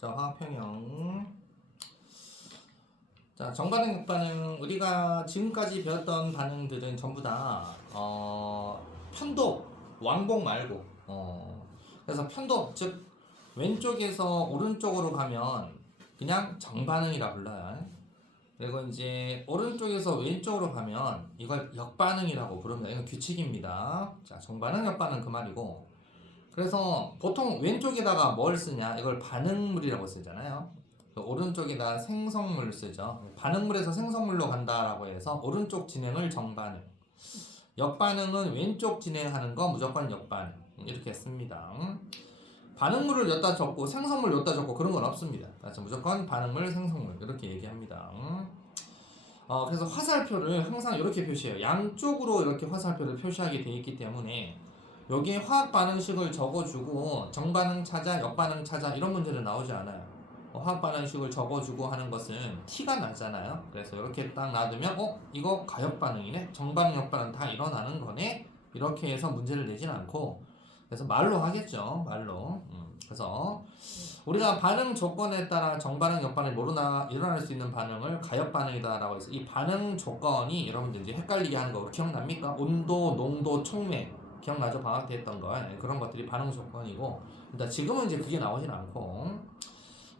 자, 화학평형. 자, 정반응, 역반응. 우리가 지금까지 배웠던 반응들은 전부 다 편도, 왕복 말고. 그래서 편도, 즉 왼쪽에서 오른쪽으로 가면 그냥 정반응이라 불러요. 그리고 이제 오른쪽에서 왼쪽으로 가면 이걸 역반응이라고 부릅니다. 이건 규칙입니다. 자, 정반응, 역반응 그 말이고. 그래서 보통 왼쪽에다가 뭘 쓰냐? 이걸 반응물이라고 쓰잖아요. 오른쪽에다 생성물 쓰죠. 반응물에서 생성물로 간다라고 해서 오른쪽 진행을 정반응. 역반응은 왼쪽 진행하는 거 무조건 역반응. 이렇게 씁니다. 반응물을 여기다 적고 생성물 여기다 적고 그런 건 없습니다. 그래서 무조건 반응물, 생성물 이렇게 얘기합니다. 그래서 화살표를 항상 이렇게 표시해요. 양쪽으로 이렇게 화살표를 표시하게 되어 있기 때문에 여기에 화학 반응식을 적어주고 정반응 찾아, 역반응 찾아 이런 문제는 나오지 않아요. 화학 반응식을 적어주고 하는 것은 티가 나잖아요. 그래서 이렇게 딱 놔두면 이거 가역 반응이네, 정반응, 역반응 다 일어나는 거네, 이렇게 해서 문제를 내진 않고 그래서 말로 하겠죠. 말로. 그래서 우리가 반응 조건에 따라 정반응, 역반응이 일어날 수 있는 반응을 가역 반응이다라고 해서 이 반응 조건이 여러분들 이제 헷갈리게 하는 거 기억납니까? 온도, 농도, 촉매 기억나죠? 방학 때 했던 거. 그런 것들이 반응 조건이고, 일단 지금은 이제 그게 나오진 않고,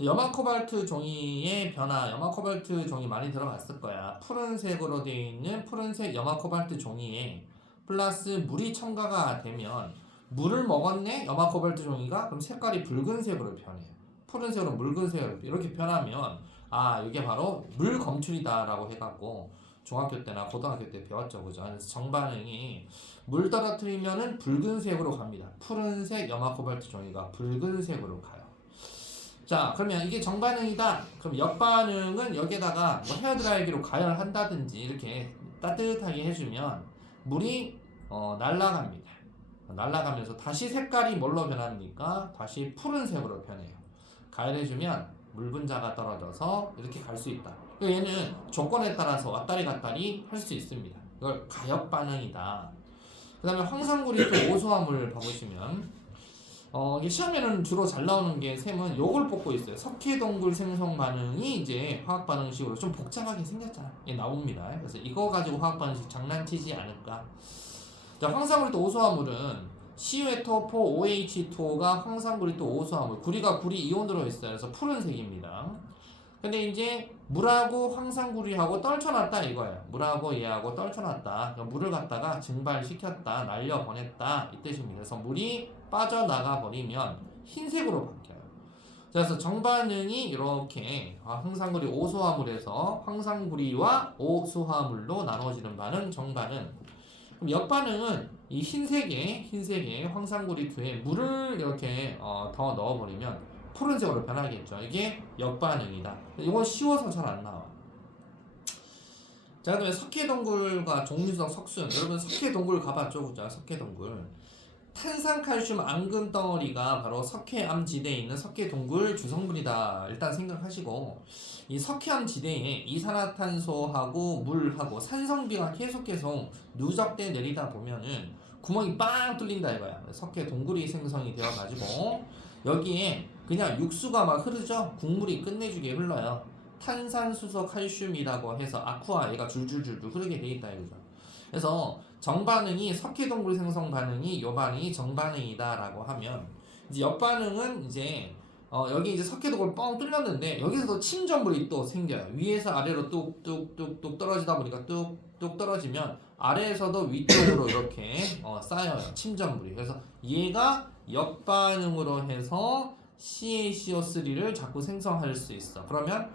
염화 코발트 종이의 변화, 염화 코발트 종이 많이 들어봤을 거야. 푸른색으로 되어 있는 푸른색 염화 코발트 종이에 플러스 물이 첨가가 되면 물을 먹었네? 염화 코발트 종이가? 그럼 색깔이 붉은색으로 변해요. 푸른색으로 묽은색으로 이렇게 변하면 이게 바로 물 검출이다라고 해갖고 중학교 때나 고등학교 때 배웠죠, 그죠? 그래서 정반응이 물 떨어뜨리면은 붉은색으로 갑니다. 푸른색 염화 코발트 종이가 붉은색으로 가요. 자, 그러면 이게 정반응이다. 그럼 역반응은 여기에다가 뭐 헤어드라이기로 가열한다든지 이렇게 따뜻하게 해주면 물이 날아갑니다. 날아가면서 다시 색깔이 뭘로 변합니까? 다시 푸른색으로 변해요. 가열해주면 물 분자가 떨어져서 이렇게 갈 수 있다. 얘는 조건에 따라서 왔다리 갔다리 할 수 있습니다. 이걸 가역 반응이다. 그 다음에 황산구리 또 오소화물 봐보시면 이게 시험에는 주로 잘 나오는 게 셈은 요걸 뽑고 있어요. 석회동굴 생성 반응이 이제 화학 반응식으로 좀 복잡하게 생겼잖아. 이게 나옵니다. 그래서 이거 가지고 화학 반응식 장난치지 않을까. 자, 황산구리토 오소화물은 CuO2, 황산구리토 오소화물. 구리가 구리 이온으로 있어요. 그래서 푸른색입니다. 근데 이제 물하고 황산구리하고 떨쳐놨다 이거예요. 물하고 얘하고 떨쳐놨다. 그러니까 물을 갖다가 증발시켰다, 날려보냈다 이 뜻입니다. 그래서 물이 빠져나가 버리면 흰색으로 바뀌어요. 그래서 정반응이 이렇게 황산구리 오소화물에서 황산구리와 오소화물로 나눠지는 반응 정반응. 그럼 역반응은 이 흰색에 황산구리2에 물을 이렇게 더 넣어버리면 푸른색으로 변하겠죠. 이게 역반응이다. 이건 쉬워서 잘 안 나와. 자, 그다음에 석회동굴과 종류성 석순. 여러분 석회동굴 가봤죠, 그죠? 석회동굴. 탄산칼슘 앙금 덩어리가 바로 석회암 지대에 있는 석회동굴 주성분이다. 일단 생각하시고 이 석회암 지대에 이산화탄소하고 물하고 산성비가 계속 누적돼 내리다 보면은 구멍이 빵 뚫린다 이거야. 석회동굴이 생성이 되어가지고 여기에 그냥 육수가 막 흐르죠. 국물이 끝내주게 흘러요. 탄산수소 칼슘이라고 해서 아쿠아 얘가 줄줄줄 흐르게 돼 있다 이거죠. 그래서 정반응이 석회동굴 생성 반응이 요 반응이 정반응이다라고 하면 이제 역반응은 이제 여기 이제 석회동굴 뻥 뚫렸는데 여기서도 침전물이 또 생겨요. 위에서 아래로 뚝뚝뚝뚝 떨어지다 보니까 뚝뚝 떨어지면 아래에서도 위쪽으로 이렇게 쌓여요. 침전물이. 그래서 얘가 역반응으로 해서 CaCO3를 자꾸 생성할 수 있어. 그러면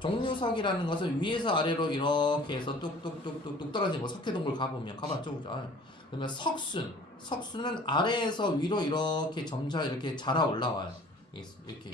종류석이라는 것은 위에서 아래로 이렇게 해서 뚝뚝뚝뚝뚝 떨어지고 석회동굴 가봤죠, 그죠? 그러면 석순은 아래에서 위로 이렇게 점차 이렇게 자라 올라와요. 이렇게.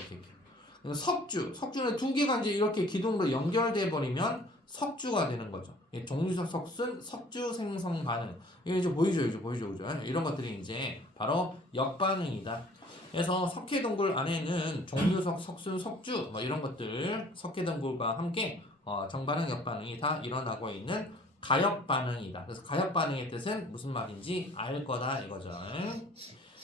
석주는 두 개가 이제 이렇게 기둥으로 연결돼 버리면 석주가 되는 거죠. 종류석 석순, 석주 생성 반응. 이거 이제 보이죠, 그죠? 이런 것들이 이제 바로 역반응이다. 그래서 석회동굴 안에는 종류석, 석순, 석주 뭐 이런 것들 석회동굴과 함께 정반응, 역반응이 다 일어나고 있는 가역 반응이다. 그래서 가역 반응의 뜻은 무슨 말인지 알 거다 이거죠.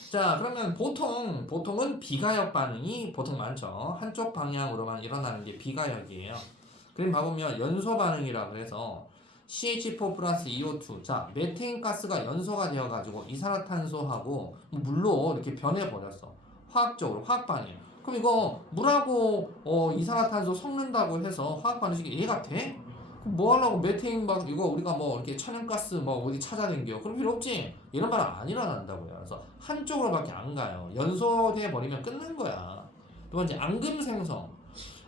자, 그러면 보통은 비가역 반응이 보통 많죠. 한쪽 방향으로만 일어나는 게 비가역이에요. 그럼 봐보면 연소 반응이라 그래서 CH4 플러스 EO2. 자, 메테인 가스가 연소가 되어가지고 이산화탄소하고 물로 이렇게 변해버렸어. 화학적으로, 화학 반응. 그럼 이거 물하고 이산화탄소 섞는다고 해서 화학 반응식이 이해가 돼? 그럼 뭐 하려고 메테인 막 이거 우리가 뭐 이렇게 천연가스 뭐 어디 찾아댕겨? 그럴 필요 없지. 이런 말은 안 일어난다고요. 그래서 한쪽으로밖에 안 가요. 연소돼 버리면 끝난 거야. 두 번째 앙금 생성.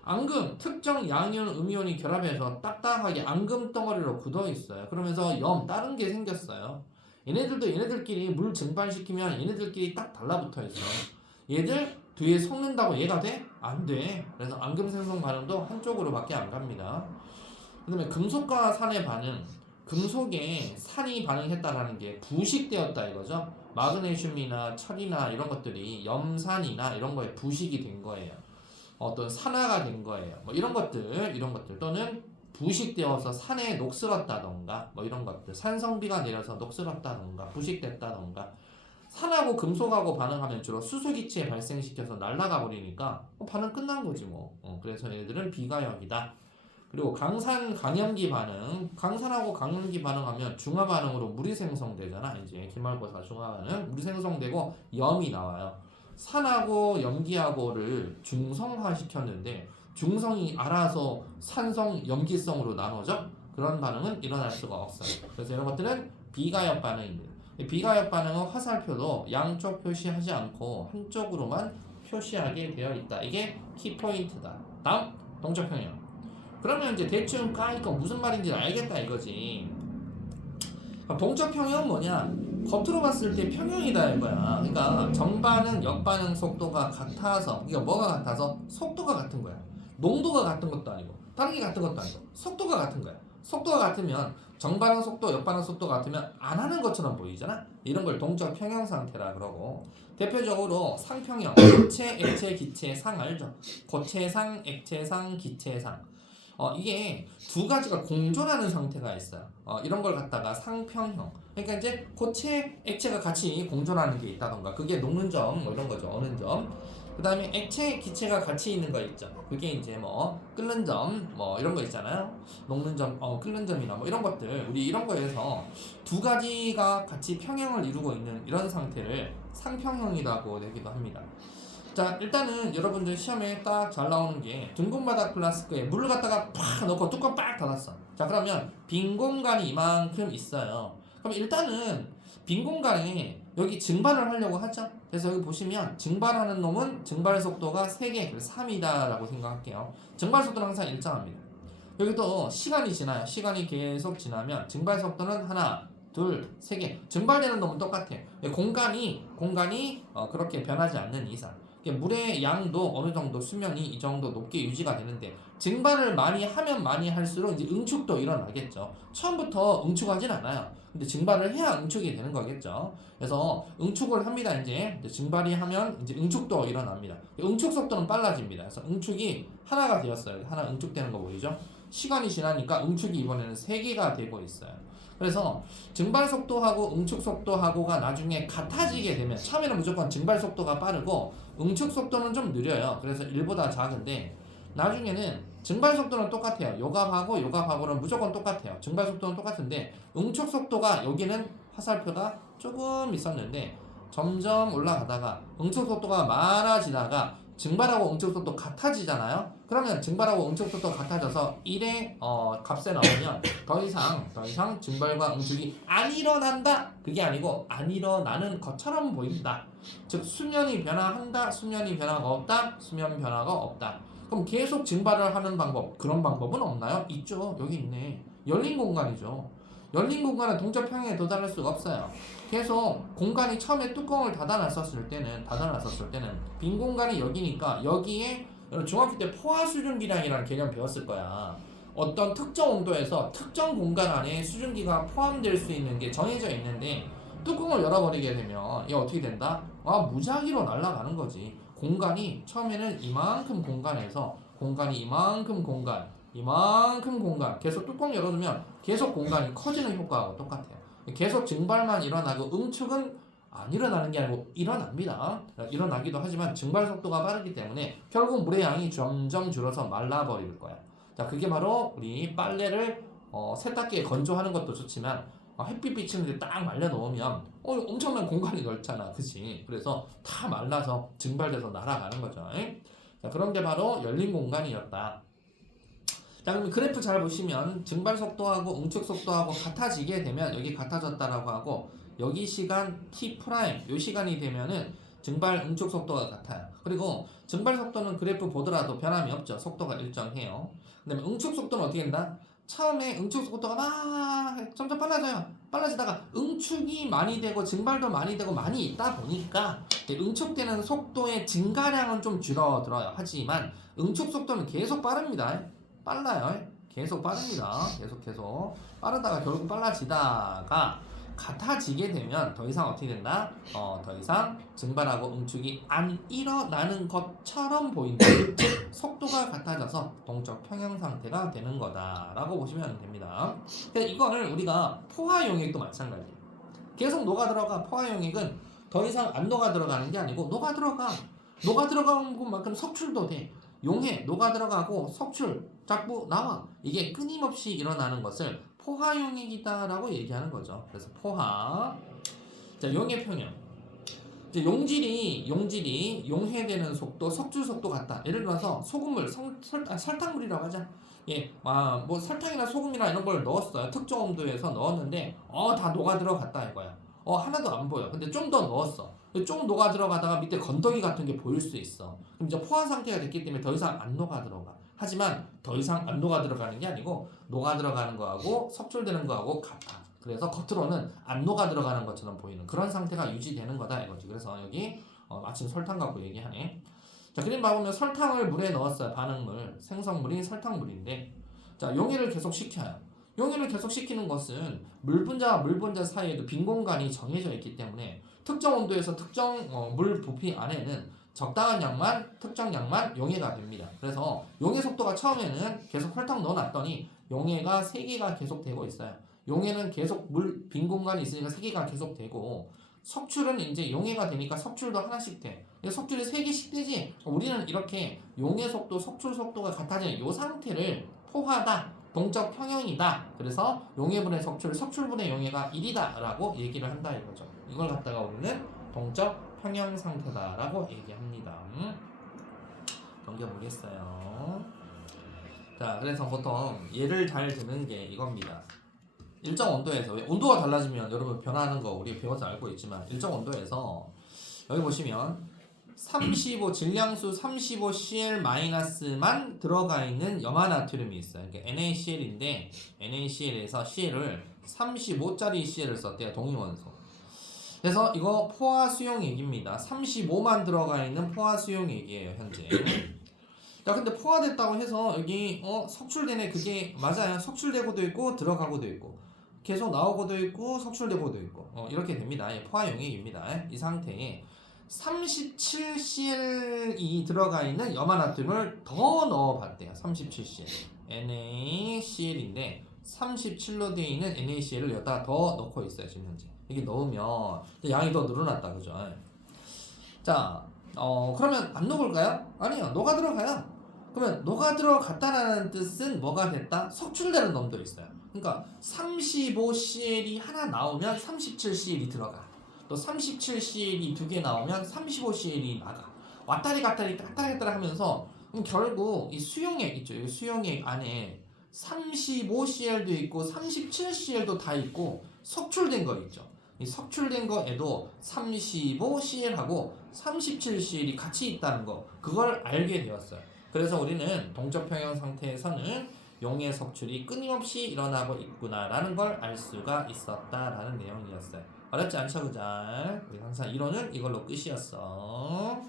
앙금 특정 양이온 음이온이 결합해서 딱딱하게 앙금 덩어리로 굳어 있어요. 그러면서 다른 게 생겼어요. 얘네들도 얘네들끼리 물 증발시키면 얘네들끼리 딱 달라붙어 있어. 얘들 뒤에 섞는다고 얘가 돼? 안 돼. 그래서 앙금 생성 반응도 한쪽으로밖에 안 갑니다. 그다음에 금속과 산의 반응. 금속에 산이 반응했다라는 게 부식되었다 이거죠. 마그네슘이나 철이나 이런 것들이 염산이나 이런 거에 부식이 된 거예요. 어떤 산화가 된 거예요. 뭐 이런 것들 또는 부식되어서 산에 녹슬었다던가 뭐 이런 것들 산성비가 내려서 녹슬었다던가 부식됐다던가 산하고 금속하고 반응하면 주로 수소기체 발생시켜서 날아가 버리니까 반응 끝난 거지 뭐. 그래서 얘들은 비가역이다. 그리고 강산 강염기 반응, 강산하고 강염기 반응하면 중화 반응으로 물이 생성되잖아. 이제 기말고사 중화 반응 물이 생성되고 염이 나와요. 산하고 염기하고를 중성화 시켰는데 중성이 알아서 산성, 염기성으로 나눠져? 그런 반응은 일어날 수가 없어요. 그래서 이런 것들은 비가역 반응입니다. 비가역 반응은 화살표도 양쪽 표시하지 않고 한쪽으로만 표시하게 되어 있다. 이게 키포인트다. 다음 동적 평형. 그러면 이제 대충 까니까 무슨 말인지 알겠다 이거지. 동적 평형은 뭐냐? 겉으로 봤을 때 평형이다 이거야. 그러니까 정반응, 역반응 속도가 같아서, 그러니까 뭐가 같아서? 속도가 같은 거야. 농도가 같은 것도 아니고, 다른 게 같은 것도 아니고, 속도가 같은 거야. 속도가 같으면 정반응 속도, 역반응 속도가 같으면 안 하는 것처럼 보이잖아. 이런 걸 동적 평형 상태라 그러고, 대표적으로 상평형, 고체, 액체, 기체, 상 알죠? 고체상, 액체상, 기체상. 이게 두 가지가 공존하는 상태가 있어요. 이런 걸 갖다가 상평형. 그러니까 이제 고체, 액체가 같이 공존하는 게 있다던가. 그게 녹는 점, 뭐 이런 거죠. 어는 점. 그 다음에 액체, 기체가 같이 있는 거 있죠. 그게 이제 뭐 끓는 점, 뭐 이런 거 있잖아요. 녹는 점, 끓는 점이나 뭐 이런 것들. 우리 이런 거에서 두 가지가 같이 평형을 이루고 있는 이런 상태를 상평형이라고 내기도 합니다. 자, 일단은 여러분들 시험에 딱 잘 나오는 게 둥근바닥 플라스크에 물을 갖다가 팍 넣고 뚜껑 빡 닫았어. 자, 그러면 빈 공간이 이만큼 있어요. 그럼 일단은 빈 공간에 여기 증발을 하려고 하죠. 그래서 여기 보시면 증발하는 놈은 증발 속도가 3개, 3이다라고 생각할게요. 증발 속도는 항상 일정합니다. 여기도 시간이 지나요. 시간이 계속 지나면 증발 속도는 하나, 둘, 3개. 증발되는 놈은 똑같아. 공간이 그렇게 변하지 않는 이상. 물의 양도 어느 정도 수면이 이 정도 높게 유지가 되는데 증발을 많이 하면 많이 할수록 이제 응축도 일어나겠죠. 처음부터 응축하진 않아요. 근데 증발을 해야 응축이 되는 거겠죠. 그래서 응축을 합니다. 이제 증발이 하면 이제 응축도 일어납니다. 응축 속도는 빨라집니다. 그래서 응축이 하나가 되었어요. 하나 응축되는 거 보이죠? 시간이 지나니까 응축이 이번에는 3개가 되고 있어요. 그래서 증발 속도하고 응축 속도하고가 나중에 같아지게 되면 처음에는 무조건 증발 속도가 빠르고 응축 속도는 좀 느려요. 그래서 1보다 작은데 나중에는 증발 속도는 똑같아요. 요갑하고는 무조건 똑같아요. 증발 속도는 똑같은데 응축 속도가 여기는 화살표가 조금 있었는데 점점 올라가다가 응축 속도가 많아지다가 증발하고 응축 속도 같아지잖아요. 그러면 증발하고 응축 속도 같아져서 1의 값에 나오면 더 이상 증발과 응축이 안 일어난다. 그게 아니고 안 일어나는 것처럼 보인다. 즉 수면이 변화한다. 수면이 변화가 없다. 수면 변화가 없다. 그럼 계속 증발을 하는 방법, 그런 방법은 없나요? 있죠. 여기 있네. 열린 공간이죠. 열린 공간은 동적 평형에 도달할 수가 없어요. 계속 공간이 처음에 뚜껑을 닫아놨었을 때는 빈 공간이 여기니까 여기에 중학교 때 포화 수증기량이라는 개념 배웠을 거야. 어떤 특정 온도에서 특정 공간 안에 수증기가 포함될 수 있는 게 정해져 있는데 뚜껑을 열어버리게 되면 이게 어떻게 된다? 무작위로 날아가는 거지. 공간이 처음에는 이만큼 공간에서 이만큼 공간 계속 뚜껑 열어두면 계속 공간이 커지는 효과하고 똑같아요. 계속 증발만 일어나고 응축은 안 일어나는 게 아니고 일어납니다. 일어나기도 하지만 증발 속도가 빠르기 때문에 결국 물의 양이 점점 줄어서 말라버릴 거야. 자, 그게 바로 우리 빨래를 세탁기에 건조하는 것도 좋지만 햇빛 비치는데 딱 말려 놓으면 엄청난 공간이 넓잖아, 그치? 그래서 다 말라서 증발돼서 날아가는 거죠. 자, 그런 게 바로 열린 공간이었다. 자, 그럼 그래프 잘 보시면 증발 속도하고 응축 속도하고 같아지게 되면 여기 같아졌다라고 하고 여기 시간 t 프라임 요 시간이 되면은 증발 응축 속도가 같아요. 그리고 증발 속도는 그래프 보더라도 변함이 없죠. 속도가 일정해요. 그다음에 응축 속도는 어떻게 된다? 처음에 응축 속도가 막 점점 빨라져요. 빨라지다가 응축이 많이 되고 증발도 많이 되고 많이 있다 보니까 응축되는 속도의 증가량은 좀 줄어들어요. 하지만 응축 속도는 계속 빠릅니다. 빨라요. 계속 빠릅니다. 계속 빠르다가 결국 빨라지다가 같아지게 되면 더 이상 어떻게 된다? 더 이상 증발하고 응축이 안 일어나는 것처럼 보인다. 즉 속도가 같아져서 동적 평형 상태가 되는 거다라고 보시면 됩니다. 이걸 우리가 포화 용액도 마찬가지예요. 계속 녹아 들어가. 포화 용액은 더 이상 안 녹아 들어가는 게 아니고 녹아 들어가. 녹아 들어가는 것만큼 석출도 돼. 용해 녹아 들어가고 석출 자꾸 나와. 이게 끊임없이 일어나는 것을 포화용액이다라고 얘기하는 거죠. 그래서 포화. 자, 용해 평형. 이제 용질이 용해되는 속도, 석출 속도 같다. 예를 들어서 소금물, 설탕물이라고 하자. 예, 뭐 설탕이나 소금이나 이런 걸 넣었어요. 특정 온도에서 넣었는데, 다 녹아 들어갔다 이거야. 하나도 안 보여. 근데 좀 더 넣었어. 좀 녹아 들어가다가 밑에 건더기 같은 게 보일 수 있어. 그럼 이제 포화 상태가 됐기 때문에 더 이상 안 녹아 들어가. 하지만 더 이상 안 녹아 들어가는 게 아니고 녹아 들어가는 거하고 석출되는 거하고 같아. 그래서 겉으로는 안 녹아 들어가는 것처럼 보이는 그런 상태가 유지되는 거다 이거지. 그래서 여기 마침 설탕 갖고 얘기하네. 자, 그림 봐보면 설탕을 물에 넣었어요. 반응물, 생성물이 설탕물인데, 자, 용해를 계속 시켜요. 용해를 계속 시키는 것은 물 분자와 물 분자 사이에도 빈 공간이 정해져 있기 때문에 특정 온도에서 특정 물 부피 안에는 적당한 양만, 특정 양만 용해가 됩니다. 그래서 용해 속도가 처음에는 계속 설탕 넣어놨더니 용해가 3개가 계속 되고 있어요. 용해는 계속 물 빈 공간이 있으니까 3개가 계속 되고, 석출은 이제 용해가 되니까 석출도 하나씩 돼. 석출이 3개씩 되지. 우리는 이렇게 용해 속도, 석출 속도가 같아지는 이 상태를 포화다, 동적 평형이다. 그래서 용해분의 석출, 석출분의 용해가 1이다 라고 얘기를 한다 이거죠. 이걸 갖다가 우리는 동적 평형 상태다라고 얘기합니다. 넘겨보겠어요. 자, 그래서 보통 예를 잘 드는 게 이겁니다. 일정 온도에서, 온도가 달라지면 여러분 변하는 거 우리 배워서 알고 있지만, 일정 온도에서 여기 보시면 35 질량수 35Cl-만 들어가 있는 염화나트륨이 있어요. 그러니까 NaCl인데 NaCl에서 Cl을 35짜리 Cl을 썼대요. 동위원소. 그래서 이거 포화 수용액입니다. 35만 들어가 있는 포화 수용액이에요, 현재. 자, 근데 포화됐다고 해서 여기 석출되네. 그게 맞아요. 석출되고도 있고 들어가고도 있고 계속 나오고도 있고 석출되고도 있고 이렇게 됩니다. 예, 포화 용액입니다. 이 상태에 37Cl이 들어가 있는 염화나트륨을 더 넣어봤대요. 37Cl. NaCl인데 37로 되어 있는 NaCl을 여기다가 더 넣고 있어요. 지금 현재. 이게 넣으면 양이 더 늘어났다. 그죠? 자, 그러면 안 녹을까요? 아니요. 녹아 들어가요. 그러면 녹아 들어갔다라는 뜻은 뭐가 됐다? 석출되는 놈도 있어요. 그러니까 35Cl이 하나 나오면 37Cl이 들어가. 또 37Cl이 2개 나오면 35Cl이 나가. 왔다리 갔다리 하면서 결국 이 수용액 있죠. 이 수용액 안에 35Cl도 있고 37Cl도 다 있고 석출된 거 있죠. 이 석출된 거에도 35Cl하고 37Cl이 같이 있다는 거, 그걸 알게 되었어요. 그래서 우리는 동적 평형 상태에서는 용해 석출이 끊임없이 일어나고 있구나라는 걸 알 수가 있었다라는 내용이었어요. 어렵지 않죠, 그죠? 우리 항상 이론은 이걸로 끝이었어.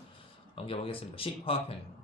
넘겨보겠습니다. 화학평형.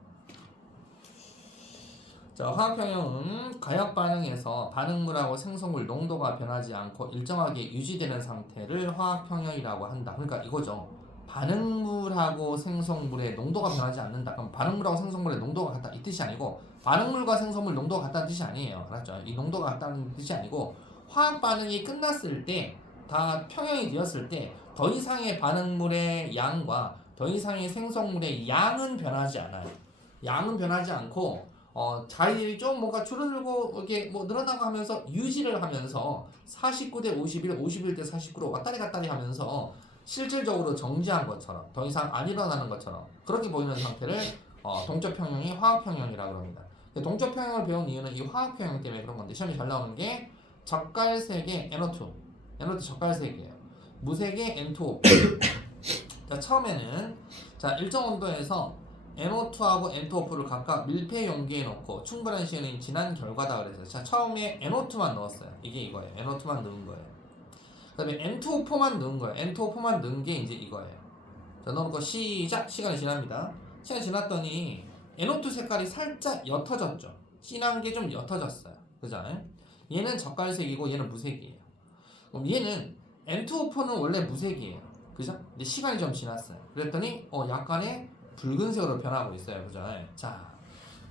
자, 화학평형은 가역 반응에서 반응물하고 생성물 농도가 변하지 않고 일정하게 유지되는 상태를 화학평형이라고 한다. 그러니까 이거죠. 반응물하고 생성물의 농도가 변하지 않는다. 그럼 반응물하고 생성물의 농도가 같다 이 뜻이 아니고, 반응물과 생성물 농도가 같다는 뜻이 아니에요. 알았죠? 이 농도가 같다는 뜻이 아니고, 화학 반응이 끝났을 때, 다 평형이 되었을 때 더 이상의 반응물의 양과 더 이상의 생성물의 양은 변하지 않아요. 양은 변하지 않고 자기들이 좀 뭔가 줄어들고 이게 뭐 늘어나고 하면서 유지를 하면서 49대 51, 51대 49로 왔다리 갔다리 하면서 실질적으로 정지한 것처럼 더 이상 안 일어나는 것처럼 그렇게 보이는 상태를 동적평형이 화학평형이라고 합니다. 동적평형을 배운 이유는 이 화학평형 때문에 그런 건데 시험이 잘 나오는 게 적갈색의 NO2, NO2 적갈색이에요. 무색의 N2O. 자, 처음에는 자 일정 온도에서 NO2하고 N2O4를 각각 밀폐 용기에 넣고 충분한 시간이 지난 결과다 그래서 자 처음에 NO2만 넣었어요. 이게 이거예요. NO2만 넣은 거예요. 그 다음에 N2O4만 넣은 거예요. N2O4만 넣은 게 이제 이거예요. 자 넣어놓고 시작. 시간이 지납니다. 시간이 지났더니 NO2 색깔이 살짝 옅어졌죠. 진한 게 좀 옅어졌어요. 그죠? 얘는 적갈색이고 얘는 무색이에요. 그럼 얘는 N2O4는 원래 무색이에요. 그죠? 근데 시간이 좀 지났어요. 그랬더니 약간의 붉은색으로 변하고 있어요. 그죠? 자,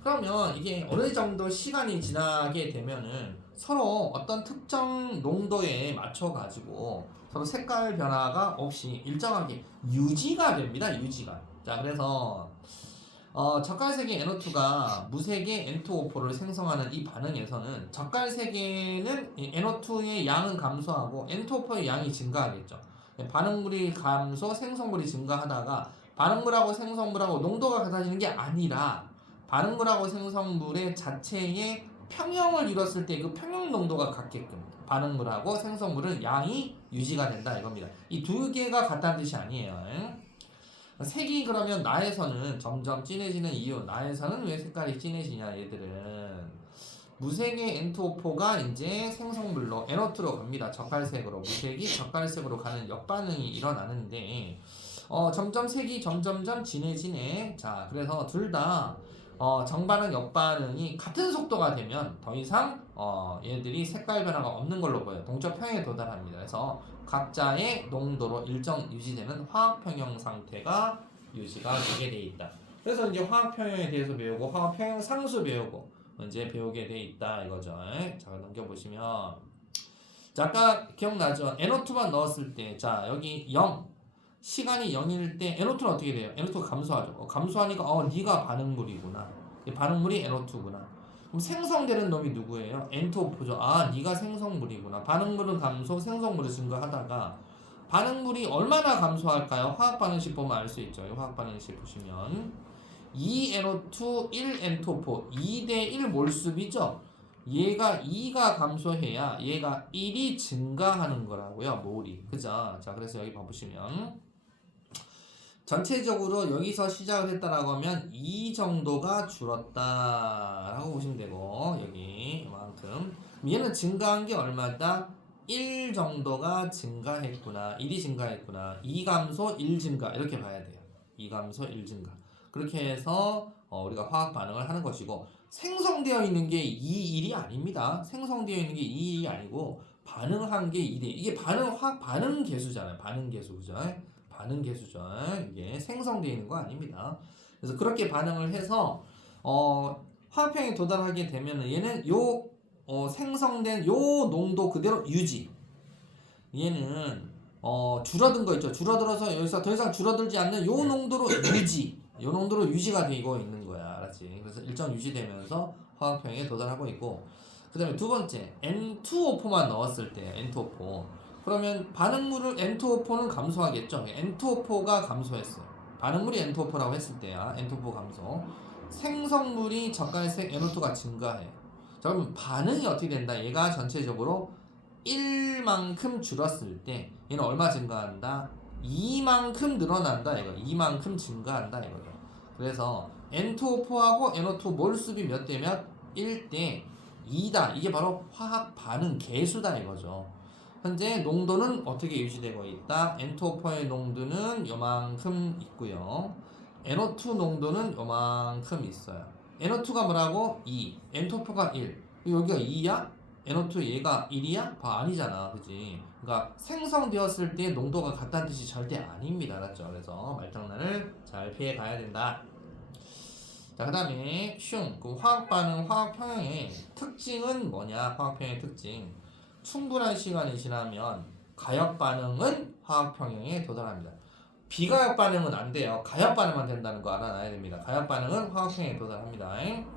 그러면 이게 어느 정도 시간이 지나게 되면은 서로 어떤 특정 농도에 맞춰 가지고 서로 색깔 변화가 없이 일정하게 유지가 됩니다. 유지가. 자, 그래서 적갈색의 NO2가 무색의 N2O4를 생성하는 이 반응에서는 적갈색에는 NO2의 양은 감소하고 N2O4의 양이 증가하겠죠. 반응물이 감소, 생성물이 증가하다가 반응물하고 생성물하고 농도가 같아지는 게 아니라 반응물하고 생성물의 자체의 평형을 이뤘을 때 그 평형 농도가 같게끔 반응물하고 생성물은 양이 유지가 된다 이겁니다. 이 두 개가 같다는 뜻이 아니에요. 색이 그러면 나에서는 점점 진해지는 이유, 나에서는 왜 색깔이 진해지냐 얘들은 무색의 N2O4가 이제 생성물로 NO2로 갑니다. 적갈색으로 무색이 적갈색으로 가는 역반응이 일어나는데 점점 색이 점점점 진해지네. 자, 그래서 둘 다 정반응 역반응이 같은 속도가 되면 더 이상 얘들이 색깔 변화가 없는 걸로 보여요. 동적 평형에 도달합니다. 그래서 각자의 농도로 일정 유지되는 화학 평형 상태가 유지가 되게 돼 있다. 그래서 이제 화학 평형에 대해서 배우고 화학 평형 상수 배우고 이제 배우게 돼 있다 이거죠. 자, 넘겨보시면 자, 아까 기억나죠? NO2만 넣었을 때 자 여기 0 시간이 0일 때 NO2는 어떻게 돼요? NO2가 감소하죠. 감소하니까 네가 반응물이구나. 반응물이 NO2구나. 그럼 생성되는 놈이 누구예요? N2O4죠. 네가 생성물이구나. 반응물은 감소, 생성물은 증가하다가 반응물이 얼마나 감소할까요? 화학 반응식 보면 알 수 있죠. 화학 반응식 보시면 2NO2, 1N2O4 2대1 몰수비죠. 얘가 2가 감소해야 얘가 1이 증가하는 거라고요. 몰이. 그죠? 자, 그래서 여기 봐보시면 전체적으로 여기서 시작을 했다라고 하면 2 정도가 줄었다라고 보시면 되고 여기 이만큼 얘는 증가한 게 얼마다? 1 정도가 증가했구나. 1이 증가했구나. 2 감소 1 증가 이렇게 봐야 돼요. 2 감소 1 증가. 그렇게 해서 우리가 화학 반응을 하는 것이고 생성되어 있는 게 2, 1이 아닙니다. 생성되어 있는 게 2, 1이 아니고 반응한 게 2대 이게 화학 반응 계수잖아요. 반응 계수 그죠? 반응 계수죠. 이게 생성되어 있는 거 아닙니다. 그래서 그렇게 반응을 해서 화학평에 도달하게 되면은 얘는 생성된 요 농도 그대로 유지. 얘는 줄어든 거 있죠. 줄어들어서 여기서 더 이상 줄어들지 않는 요 농도로 유지. 요 농도로 유지가 되고 있는 거야. 알았지? 그래서 일정 유지되면서 화학평에 도달하고 있고 그 다음에 두 번째 N2O4만 넣었을 때 N2O4 그러면 반응물을 N2O4는 감소하겠죠. N2O4가 감소했어요. 반응물이 N2O4라고 했을 때야. N2O4 감소. 생성물이 적갈색 NO2가 증가해요. 자, 그러면 반응이 어떻게 된다? 얘가 전체적으로 1만큼 줄었을 때 얘는 얼마 증가한다? 2만큼 늘어난다 이거. 2만큼 증가한다 이거죠. 그래서 N2O4하고 NO2 몰수비 몇 대 몇? 1대 2다. 이게 바로 화학 반응 계수다 이거죠. 현재 농도는 어떻게 유지되고 있다? N2O4의 농도는 요만큼 있고요. NO2 농도는 요만큼 있어요. NO2가 뭐라고? 2. N2O4가 1. 여기가 2야? NO2 얘가 1이야? 아니잖아. 그지? 그러니까 생성되었을 때 농도가 같다는 뜻이 절대 아닙니다. 알았죠? 그래서 말장난을 잘 피해 가야 된다. 자, 그 다음에 그 화학 반응, 화학 평형의 특징은 뭐냐? 화학 평형의 특징. 충분한 시간이 지나면 가역 반응은 화학 평형에 도달합니다. 비가역 반응은 안 돼요. 가역 반응만 된다는 거 알아놔야 됩니다. 가역 반응은 화학 평형에 도달합니다.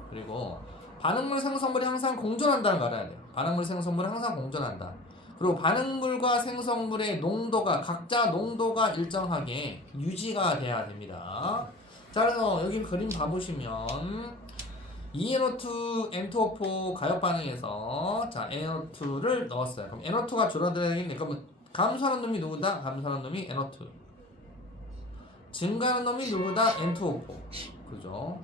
그리고 반응물 생성물이 항상 공존한다는 거 알아야 돼요. 반응물 생성물은 항상 공존한다. 그리고 반응물과 생성물의 농도가 각자 농도가 일정하게 유지가 돼야 됩니다. 자, 그래서 여기 그림 봐보시면 ENO2, N2O4 가역 반응에서 자 NO2를 넣었어요. 그럼 NO2가 줄어들어야겠네. 그러면 감소하는 놈이 누구다? 감소하는 놈이 NO2. 증가하는 놈이 누구다? N2O4. 그죠?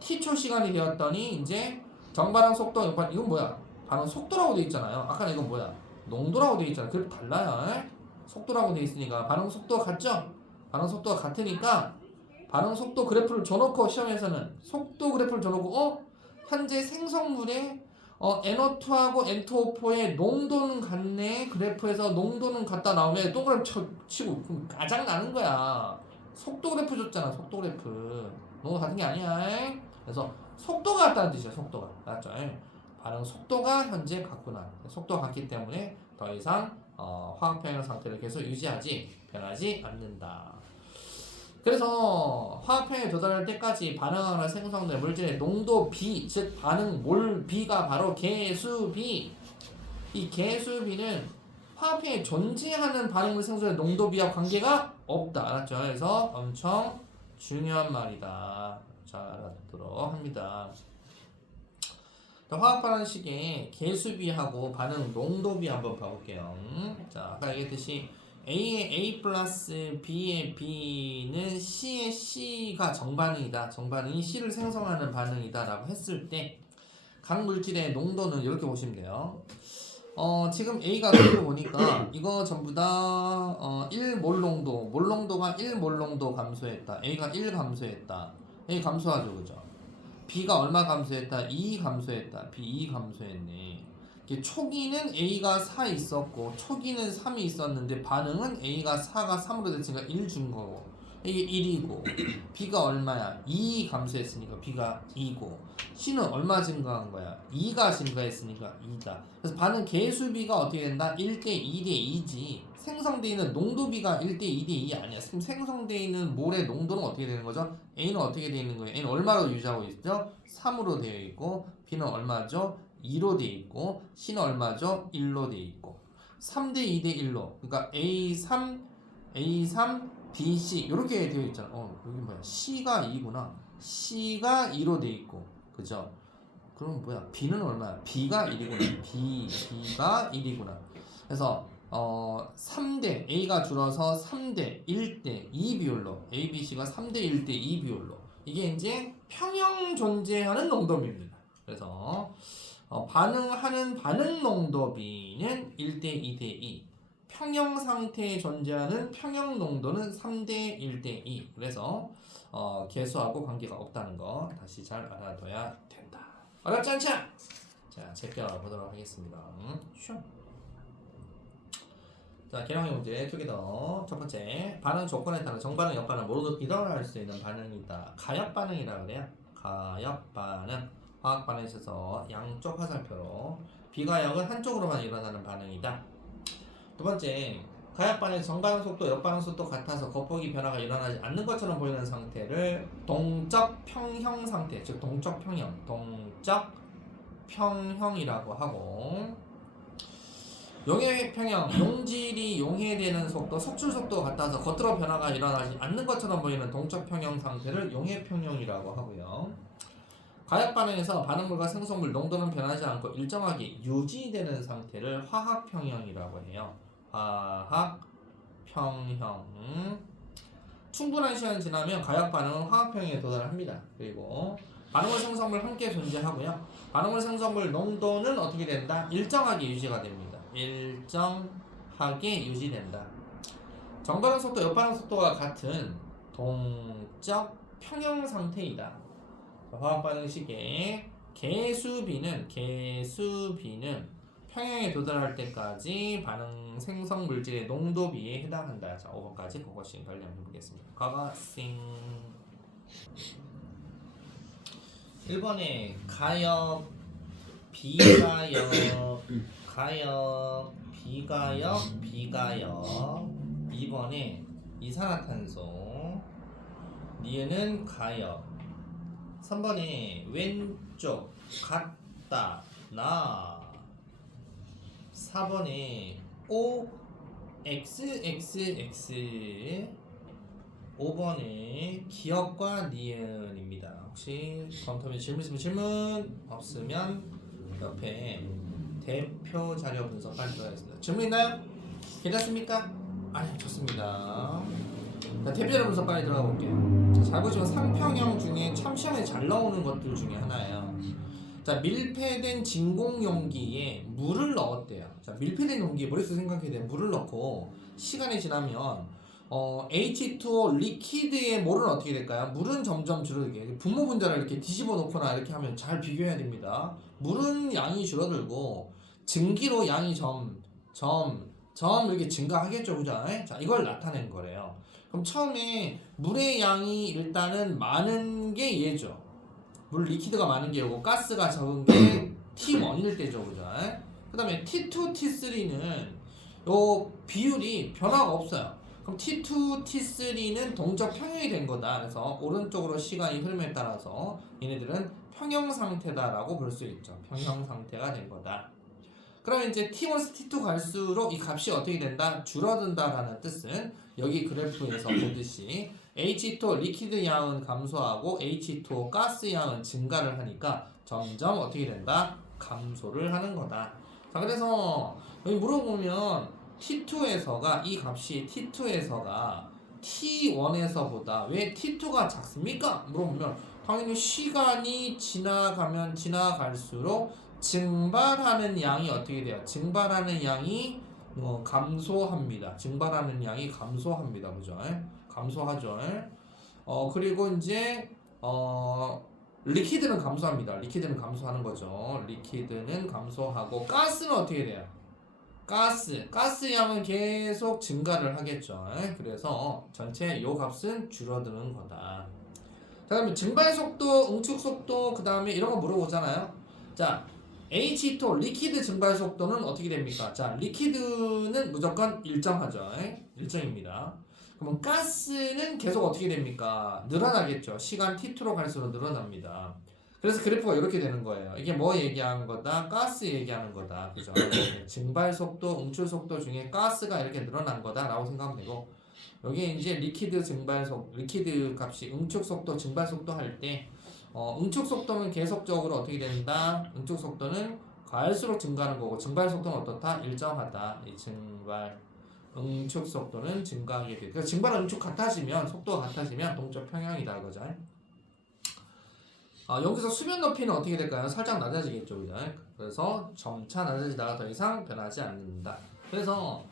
T초 시간이 되었더니 이제 정반응 속도 이건 뭐야? 반응 속도라고 돼 있잖아요. 아까 이건 뭐야? 농도라고 돼 있잖아요. 그래도 달라요. 속도라고 돼 있으니까 반응 속도가 같죠? 반응 속도가 같으니까 반응 속도 그래프를 줘놓고 시험에서는 속도 그래프를 줘놓고 현재 생성물의 NO2하고 N2O4의 농도는 같네. 그래프에서 농도는 같다 나오면 동그라미 치고 가장 나는 거야. 속도 그래프 줬잖아. 속도 그래프 농도 같은 게 아니야. 그래서 속도가 같다는 뜻이야. 속도가 맞죠? 반응 속도가 현재 같구나. 속도가 같기 때문에 더 이상 화학 평형 상태를 계속 유지하지 변하지 않는다. 그래서 화학 평형에 도달할 때까지 반응하거나 생성된 물질의 농도 B, 즉 반응 몰 B가 바로 개수 B. 이 개수 B는 화학 평형에 존재하는 반응물 생성의 농도 B와 관계가 없다. 알았죠? 그래서 엄청 중요한 말이다. 잘 알아두도록 합니다. 화학 반응식의 개수비하고 반응 농도비 한번 봐볼게요. 자, 아까 얘기했듯이 A의 A 플러스 B의 B는 C의 C가 정반응이다. 정반응이 C를 생성하는 반응이다 라고 했을 때 각 물질의 농도는 이렇게 보시면 돼요. 지금 A가 그리고 보니까 이거 전부 다 1몰 농도, 몰 농도가 1몰 농도 감소했다. A가 1 감소했다. A 감소하죠, 그죠? B가 얼마 감소했다? 2 감소했다. B 2 감소했네. 초기는 A가 4 있었고 초기는 3이 있었는데 반응은 A가 4가 3으로 됐으니까 1 준 거고 이게 1이고 B가 얼마야? 2 감소했으니까 B가 2고 C는 얼마 증가한 거야? 2가 증가했으니까 2다. 그래서 반응 개수비가 어떻게 된다? 1대 2대 2지. 생성되어 있는 농도비가 1대 2대 2 아니야. 지금 생성되어 있는 몰의 농도는 어떻게 되는 거죠? A는 어떻게 되어 있는 거예요? A는 얼마로 유지하고 있죠? 3으로 되어 있고 B는 얼마죠? 2로 되어 있고 C는 얼마죠? 1로 되어 있고 3대 2대 1로 그러니까 A3, BC 이렇게 되어 있잖아. 여기 뭐야? C가 2구나. C가 2로 되어 있고 그죠? 그럼 뭐야? B는 얼마야? B가 1이구나. B가 1이구나. 그래서 3대 A가 줄어서 3대 1대 2 비율로 A, B, C가 3대 1대 2 비율로 이게 이제 평형 존재하는 농도비입니다. 그래서 반응하는 반응 농도비는 1대 2대 2 평형 상태에 존재하는 평형 농도는 3대 1대 2 그래서 개수하고 관계가 없다는 거 다시 잘 알아둬야 된다. 어렵지 않죠? 자, 제껴보도록 하겠습니다. 자, 계량형 문제 두 개 더. 첫 번째, 반응 조건에 따라 정반응, 역반응 모두 일어날 수 있는 반응이다. 가역 반응이라 그래요. 가역 반응. 화학 반응에 있어서 양쪽 화살표로 비가역은 한쪽으로만 일어나는 반응이다. 두 번째, 가역 반응의 정반응 속도, 역반응 속도 같아서 겉보기 변화가 일어나지 않는 것처럼 보이는 상태를 동적 평형 상태, 즉 동적 평형이라고 하고. 용해 평형, 용질이 용해되는 속도, 속출 속도 같아서 겉으로 변화가 일어나지 않는 것처럼 보이는 동적 평형 상태를 용해 평형이라고 하고요. 가역 반응에서 반응물과 생성물 농도는 변하지 않고 일정하게 유지되는 상태를 화학 평형이라고 해요. 화학 평형. 충분한 시간이 지나면 가역 반응은 화학 평형에 도달합니다. 그리고 반응물 생성물 함께 존재하고요. 반응물 생성물 농도는 어떻게 된다? 일정하게 유지가 됩니다. 일정하게 유지된다. 정반응 속도, 역반응 속도가 같은 동적 평형 상태이다. 화학 반응식의 개수비는 평형에 도달할 때까지 반응 생성 물질의 농도비에 해당한다. 자, 5번까지 그것이 관련해 보겠습니다. 과거싱 1번에 가역, 비가역, 가역, 비가역, 비가역 2번에 이산화탄소, 니은은 가열, 3번에 왼쪽 같다 나, 4번에 O XXX, 5번에 기억과 니은입니다. 혹시 검토면 질문 있으면 질문, 없으면 옆에 대표 자료 분석할 들어가겠습니다. 질문 있나요? 괜찮습니까? 아니, 좋습니다. 자, 대표 자료 분석 빨리 들어가 볼게요. 잘 보시면 상평형 중에 참 시험에 잘 나오는 것들 중에 하나예요. 자, 밀폐된 진공 용기에 물을 넣었대요. 자, 밀폐된 용기에 머릿속에 생각해야 돼요. 물을 넣고 시간이 지나면 H2O 리퀴드의 몰은 어떻게 될까요? 물은 점점 줄어들게, 분모 분자를 이렇게 뒤집어 놓거나 이렇게 하면 잘 비교해야 됩니다. 물은 양이 줄어들고 증기로 양이 점 이렇게 증가하겠죠, 그죠? 자, 이걸 나타낸 거래요. 그럼 처음에 물의 양이 일단은 많은 게 얘죠. 물 리퀴드가 많은 게 요거, 가스가 적은 게 T1일 때죠, 그죠? 그 다음에 T2, T3는 요 비율이 변화가 없어요. 그럼 T2, T3는 동적 평형이 된 거다. 그래서 오른쪽으로 시간이 흐름에 따라서 얘네들은 평형 상태다라고 볼 수 있죠. 평형 상태가 된 거다. 그러면 이제 T1에서 T2 갈수록 이 값이 어떻게 된다? 줄어든다라는 뜻은 여기 그래프에서 보듯이 H2O 리퀴드 양은 감소하고 H2O 가스 양은 증가를 하니까 점점 어떻게 된다? 감소를 하는 거다. 자, 그래서 여기 물어보면 T2에서가 이 값이 T2에서가 T1에서보다 왜 T2가 작습니까? 물어보면 당연히 시간이 지나가면 지나갈수록 증발하는 양이 어떻게 돼요? 증발하는 양이 감소합니다. 증발하는 양이 감소합니다. 그죠? 감소하죠. 그리고 이제 리퀴드는 감소합니다. 리퀴드는 감소하는 거죠. 리퀴드는 감소하고 가스는 어떻게 돼요? 가스 양은 계속 증가를 하겠죠. 그래서 전체 요 값은 줄어드는 거다. 자, 그러면 증발 속도, 응축 속도, 그 다음에 이런 거 물어보잖아요. 자, H2O 리퀴드 증발 속도는 어떻게 됩니까? 자, 리퀴드는 무조건 일정하죠. 일정입니다. 그러면 가스는 계속 어떻게 됩니까? 늘어나겠죠. 시간 T2로 갈수록 늘어납니다. 그래서 그래프가 이렇게 되는 거예요. 이게 뭐 얘기하는 거다? 가스 얘기하는 거다. 그죠? 증발 속도, 응출 속도 중에 가스가 이렇게 늘어난 거다라고 생각하면 되고, 여기에 이제 리퀴드 값이 응축 속도, 증발 속도 할 때, 응축 속도는 계속적으로 어떻게 된다? 응축 속도는 갈수록 증가하는 거고, 증발 속도는 어떻다? 일정하다. 이 응축 속도는 증가하게 돼. 그래서 증발, 응축 같아지면, 속도가 같아지면 동적 평형이다. 그죠? 여기서 수면 높이는 어떻게 될까요? 살짝 낮아지겠죠, 그죠? 그래서 점차 낮아지다가 더 이상 변하지 않는다. 그래서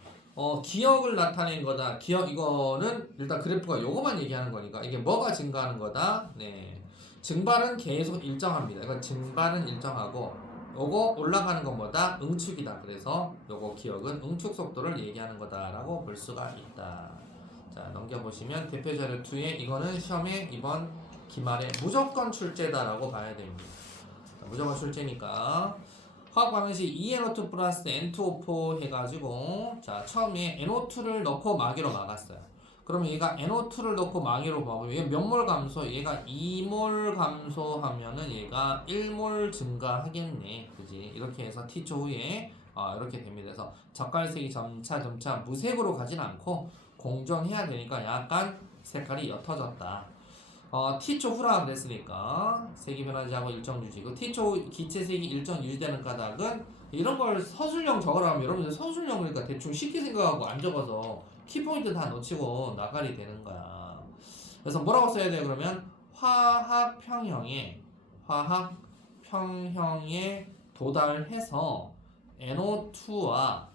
기억을 나타낸 거다. 기억, 이거는 일단 그래프가 요거만 얘기하는 거니까 이게 뭐가 증가하는 거다. 네, 증발은 계속 일정합니다. 이건 증발은 일정하고 요거 올라가는 건 뭐다? 응축이다. 그래서 요거 기억은 응축 속도를 얘기하는 거다라고 볼 수가 있다. 자, 넘겨보시면 대표 자료 2에 이거는 시험에 이번 기말에 무조건 출제다라고 봐야 됩니다. 자, 무조건 출제니까 화학 반응식 ENO2 플러스 N2O4 해가지고 자, 처음에 NO2를 넣고 마개로 막았어요. 그러면 얘가 NO2를 넣고 마개로 막으면 얘 몇 몰 감소? 얘가 2몰 감소하면은 얘가 1몰 증가하겠네. 그지? 이렇게 해서 T초 후에 이렇게 됩니다. 그래서 젓갈색이 점차 무색으로 가진 않고 공존해야 되니까 약간 색깔이 옅어졌다. T초 후라 그랬으니까 색이 변하지 않고 일정 유지고, T초 기체색이 일정 유지되는 까닭은 이런 걸 서술형 적으라면 여러분들 서술형 그러니까 대충 쉽게 생각하고 안 적어서 키포인트 다 놓치고 나가리 되는 거야. 그래서 뭐라고 써야 돼요? 그러면 화학 평형에 도달해서 NO2와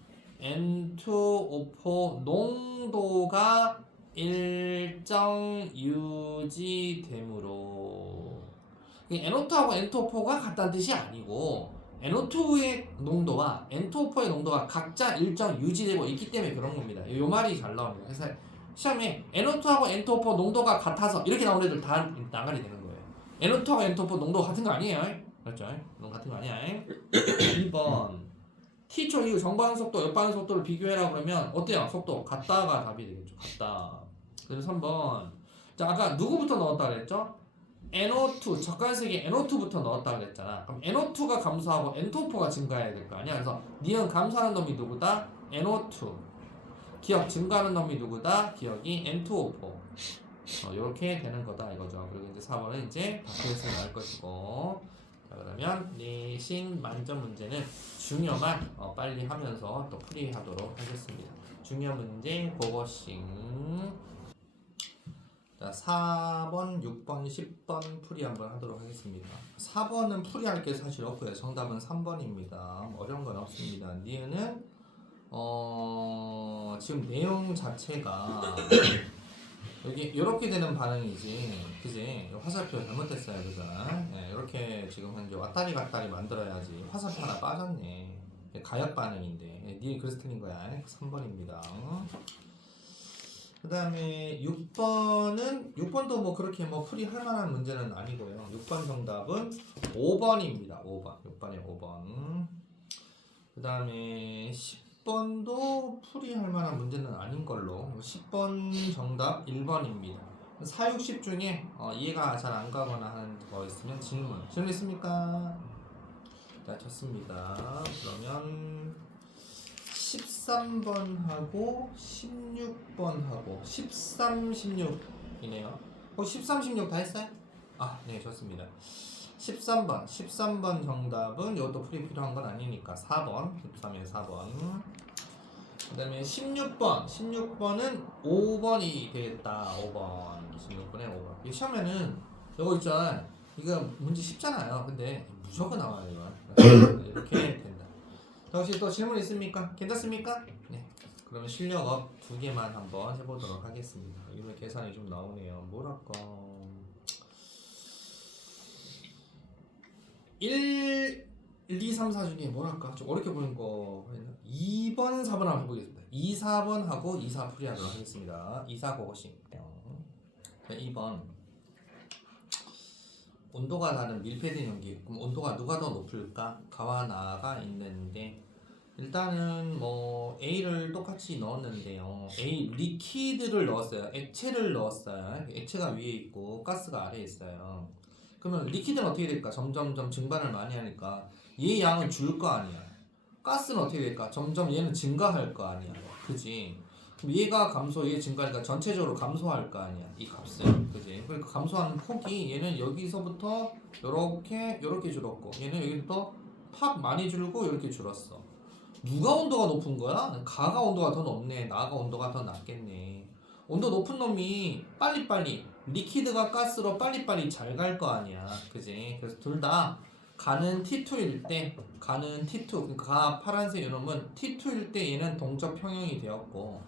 N2O4 농도가 일정 유지되므로, NO2하고 N2O4가 같다는 뜻이 아니고 NO2의 농도와 N2O4의 농도가 각자 일정 유지되고 있기 때문에 그런 겁니다. 이 말이 잘 나옵니다. 그래서 시험에 NO2하고 N2O4 농도가 같아서 이렇게 나온 애들 다 나가리 되는 거예요. NO2하고 N2O4 농도가 같은 거 아니에요. 그렇죠? 농도 같은 거 아니야. 2번 t초 이후 전반응 속도, 옆반응 속도를 비교해라 그러면 어때요? 속도 같다가 답이 되겠죠. 같다. 그래서 3번. 자, 아까 누구부터 넣었다 그랬죠? NO2, 적간색이 NO2부터 넣었다 그랬잖아. 그럼 NO2가 감소하고 N2O4가 증가해야 될 거 아니야. 그래서 니은 감소하는 놈이 누구다? NO2. 기억 증가하는 놈이 누구다? 기억이 N2O4. 이렇게 되는 거다 이거죠. 그리고 이제 4번은 이제 답표에서 나올 것이고. 자, 그러면 내신 만점 문제는 중요만 빨리 하면서 또 풀이하도록 하겠습니다. 중요 문제 그것씩. 자, 4번, 6번, 10번 풀이 한번 하도록 하겠습니다. 4번은 풀이할 게 사실 없고요. 정답은 3번입니다. 어려운 건 없습니다. 니은은 지금 내용 자체가 여기 이렇게 되는 반응이지, 그지? 화살표 잘못됐어요, 그죠? 네, 이렇게 지금 현재 왔다리 갔다리 만들어야지. 화살표 하나 빠졌네. 가역 반응인데, 니은 그래서 틀린 거야. 3번입니다. 그 다음에 6번도 뭐 그렇게 뭐 풀이할 만한 문제는 아니고요. 6번 정답은 5번입니다. 5번. 6번에 5번. 그 다음에 10번도 풀이할 만한 문제는 아닌 걸로. 10번 정답 1번입니다. 4, 6, 10 중에 이해가 잘 안 가거나 하는 거 있으면 질문 있습니까? 자, 좋습니다. 그러면 13번하고 16번하고 13, 16이네요. 13, 16 다 했어요? 아, 네, 좋습니다. 13번 정답은 이것도 풀이 필요한 건 아니니까 4번, 13에 4번. 그 다음에 16번은 5번이 되겠다. 5번. 16번에 5번. 이거 시험에는 이거 있잖아. 이거 문제 쉽잖아요. 근데 무조건 나와요, 이거. 이렇게 된다. 혹시 또 질문 있습니까? 괜찮습니까? 네. 그러면 실력업 2개만 한번 해보도록 하겠습니다. 이거 계산이 좀 나오네요. 뭐랄까. 1, 2, 3, 4 중에 뭐랄까. 좀 어렵게 보는 거. 2번, 4번 한번 해보겠습니다. 2, 4번하고 2, 4 풀이하도록 하겠습니다. 2, 4 그것이. 2번. 온도가 다른 밀폐된 용기. 그럼 온도가 누가 더 높을까? 가와 나가 있는데 일단은 뭐 A를 똑같이 넣었는데요. A 리퀴드를 넣었어요. 액체를 넣었어요. 액체가 위에 있고 가스가 아래에 있어요. 그러면 리퀴드는 어떻게 될까? 점점점 증발을 많이 하니까 얘 양은 줄 거 아니야. 가스는 어떻게 될까? 점점 얘는 증가할 거 아니야. 그지? 그럼 얘가 감소, 얘 증가하니까 전체적으로 감소할 거 아니야. 이 값은. 그지? 그러니까 감소하는 폭이 얘는 여기서부터 요렇게 줄었고 얘는 여기부터 팍 많이 줄고 이렇게 줄었어. 누가 온도가 높은 거야? 가가 온도가 더 높네. 나가 온도가 더 낮겠네. 온도 높은 놈이 빨리빨리 리퀴드가 가스로 빨리빨리 잘 갈 거 아니야. 그지? 그래서 둘 다 가는 T2일 때 가는 T2 그러니까 가 파란색 이놈은 T2일 때 얘는 동적 평형이 되었고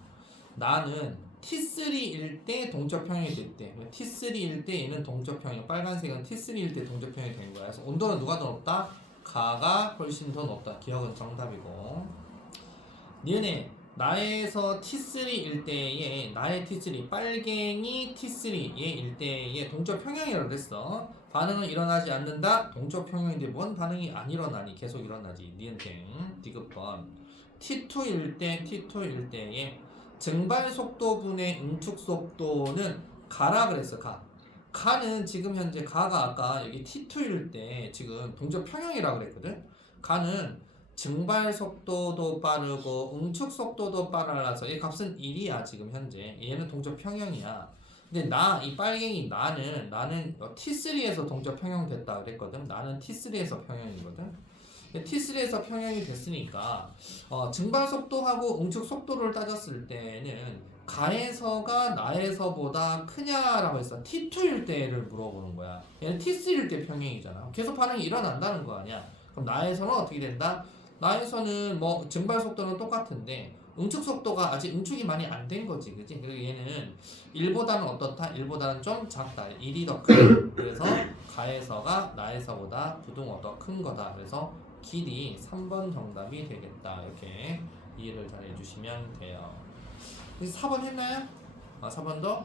나는 T3일 때 동적 평형이 됐대. T3일 때 얘는 동적 평형. 빨간색은 T3일 때 동적 평형이 된 거야. 그래서 온도는 누가 더 높다? 가가 훨씬 더 높다. 기억은 정답이고. 니은에 나에서 T3일 때에 나의 T3 빨갱이 T3일 때에 동적 평형이라고 그랬어. 반응은 일어나지 않는다. 동적 평형인데 뭔 반응이 안 일어나니? 계속 일어나지. 니은땡 디귿번 T2일 때에 증발 속도분의 응축 속도는 가라 그랬어. 가는 지금 현재 가가 아까 여기 T2일 때 지금 동적 평형이라고 그랬거든. 가는 증발 속도도 빠르고 응축 속도도 빨라서 이 값은 1이야 지금 현재. 얘는 동적 평형이야. 근데 이 빨갱이 나는 T3에서 동적 평형 됐다 그랬거든. 나는 T3에서 평형이거든. T3에서 평형이 됐으니까 증발 속도하고 응축 속도를 따졌을 때는 가에서가 나에서보다 크냐라고 했어. T2일 때를 물어보는 거야. 얘는 T3일 때 평형이잖아. 계속 반응이 일어난다는 거 아니야. 그럼 나에서는 어떻게 된다? 나에서는 뭐 증발 속도는 똑같은데 응축 속도가 아직 응축이 많이 안 된 거지, 그지? 그리고 얘는 1보다는 어떻다? 1보다는 좀 작다. 1이 더 큰. 그래서 가에서가 나에서보다 부등호 더 큰 거다. 그래서 길이 3번 정답이 되겠다. 이렇게 이해를 잘 해주시면 돼요. 그래서 4번 했나요? 4번도?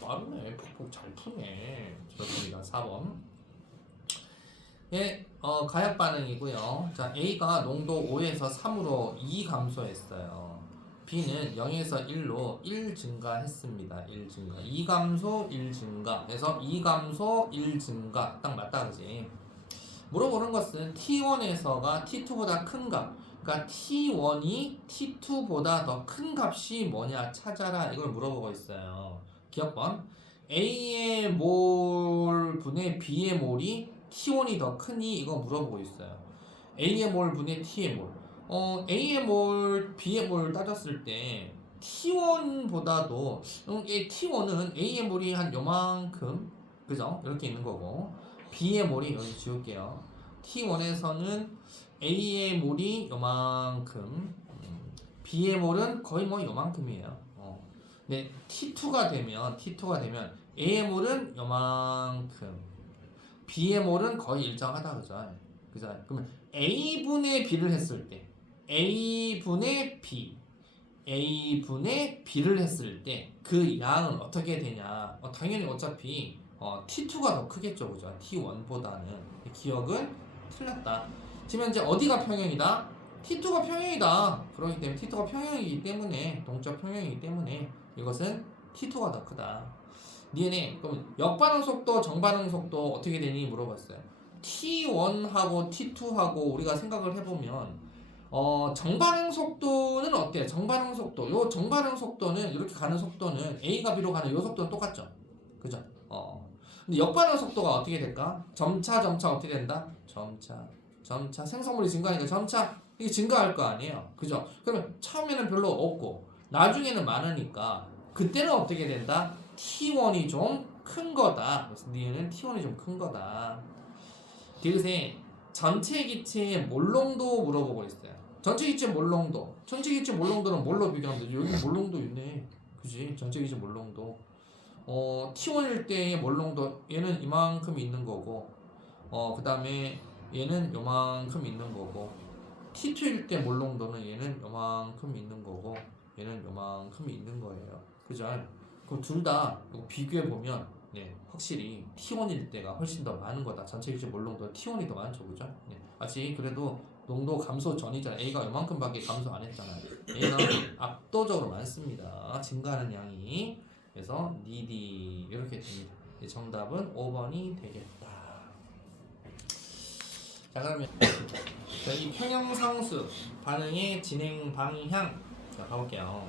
빠르네. 푹푹 잘 푸네. 좋습니다. 4번. 가역 반응이고요. 자, A가 농도 5에서 3으로 2 감소했어요. B는 0에서 1로 1 증가했습니다. 1 증가. 2 감소, 1 증가. 그래서 2 감소, 1 증가. 딱 맞다, 그지? 물어보는 것은 T1에서가 T2보다 큰 값. 그러니까 T1이 T2보다 더 큰 값이 뭐냐 찾아라. 이걸 물어보고 있어요. 기억번. A의 몰 분의 B의 몰이 T1이 더 크니 이거 물어보고 있어요. A의 몰 분의 T의 몰. A의 몰, B의 몰 따졌을 때 T1보다도 T1은 A의 몰이 한 요만큼 그죠? 이렇게 있는 거고 B의 몰이 여기 지울게요. T1에서는 A의 몰이 요만큼 B의 몰은 거의 뭐 요만큼이에요. 네, T2가 되면 A의 몰은 요만큼 B의 몰은 거의 일정하다 그죠? 그러면 A분의 B를 했을 때 A분의 B를 했을 때 그 양은 어떻게 되냐? 당연히 어차피 T2가 더 크겠죠, 그죠? T1보다는. 기억은 틀렸다. 지금 현재 어디가 평형이다? T2가 평형이다. 그렇기 때문에 T2가 평형이기 때문에 동적 평형이기 때문에 이것은 T2가 더 크다. 니네 그럼 역반응 속도, 정반응 속도 어떻게 되니 물어봤어요. T1하고 T2하고 우리가 생각을 해보면 정반응 속도는 어때요? 정반응 속도. 요 정반응 속도는 이렇게 가는 속도는 A가 B로 가는 요 속도는 똑같죠. 그죠? 근데 역반응 속도가 어떻게 될까? 점차 어떻게 된다? 점차 생성물이 증가하니까 점차 이게 증가할 거 아니에요. 그죠? 그러면 처음에는 별로 없고 나중에는 많으니까 그때는 어떻게 된다? T1이 좀 큰 거다. 그래서 니은 T1이 좀 큰 거다. 그래서 전체 기체의 몰농도 물어보고 있어요. 전체 기체 몰농도. 전체 기체 몰농도는 뭘로 비교하면 되지? 여기 몰농도 있네. 그지? 전체 기체 몰농도. T1일 때의 몰농도 얘는 이만큼 있는 거고 그 다음에 얘는 요만큼 있는 거고 T2일 때 몰농도는 얘는 요만큼 있는 거고 얘는 요만큼 있는 거예요. 그죠? 그럼 둘 다 비교해보면 네, 확실히 T1일 때가 훨씬 더 많은 거다. 전체 기체 몰농도 T1이 더 많죠. 그죠? 네. 아직 그래도 농도 감소 전이잖아. A가 요만큼밖에 감소 안 했잖아요. A가 압도적으로 많습니다. 증가하는 양이. 그래서 니디 이렇게 됩니다. 정답은 5번이 되겠다. 자, 그러면 이 평형상수 반응의 진행 방향 자, 가볼게요.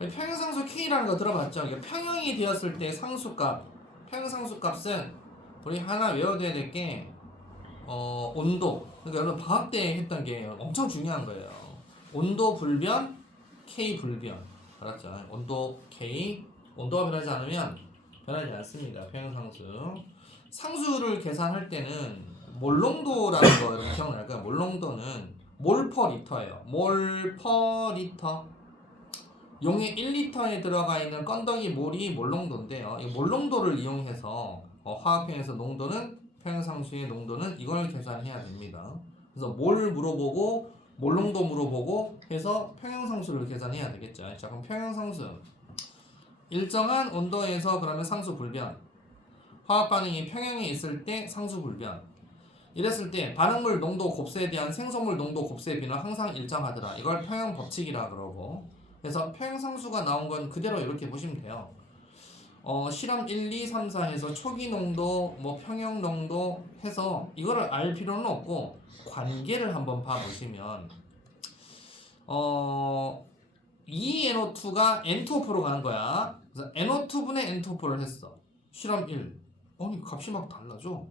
평형상수 K라는 거 들어봤죠? 이게 평형이 되었을 때 상수값, 평형상수 값은 우리 하나 외워둬야 될 게 온도. 그러니까 여러분 방학 때 했던 게 엄청 중요한 거예요. 온도 불변, K 불변. 알았죠? 온도 K, 온도가 변하지 않으면 변하지 않습니다. 평형상수. 상수를 계산할 때는 몰농도라는 거 여러분 기억날까요? 몰농도는 몰 퍼 리터예요. 몰 퍼 리터. 용의 1리터에 들어가 있는 건더기 몰이 몰농도인데요. 이 몰농도를 이용해서 화학평에서 농도는 평형상수의 농도는 이걸 계산해야 됩니다. 그래서 몰 물어보고 몰농도 물어보고 해서 평형상수를 계산해야 되겠죠. 자, 그럼 평형상수 일정한 온도에서 그러면 상수 불변 화학 반응이 평형에 있을 때 상수 불변 이랬을 때 반응물 농도 곱세에 대한 생성물 농도 곱세의 비는 항상 일정하더라. 이걸 평형 법칙이라 그러고 그래서 평형상수가 나온 건 그대로 이렇게 보시면 돼요. 실험 1, 2, 3, 4에서 초기 농도, 평형 농도 해서 이거를 알 필요는 없고 관계를 한번 봐보시면 ENO2가 N2O로 가는 거야. 그래서 NO2분의 N2O를 했어. 실험 1. 아니 값이 막 달라져.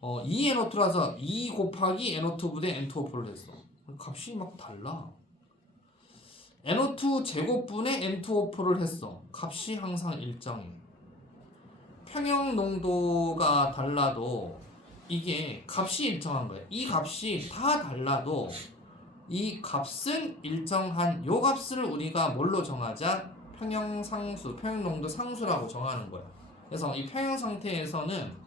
2NO2라서 2 곱하기 NO2분의 N2O를 했어. 값이 막 달라. NO2 제곱분의 N2O4를 했어. 값이 항상 일정해. 평형 농도가 달라도 이게 값이 일정한 거야. 이 값이 다 달라도 이 값은 일정한 요 값을 우리가 뭘로 정하자? 평형상수, 평형농도 상수라고 정하는 거야. 그래서 이 평형 상태에서는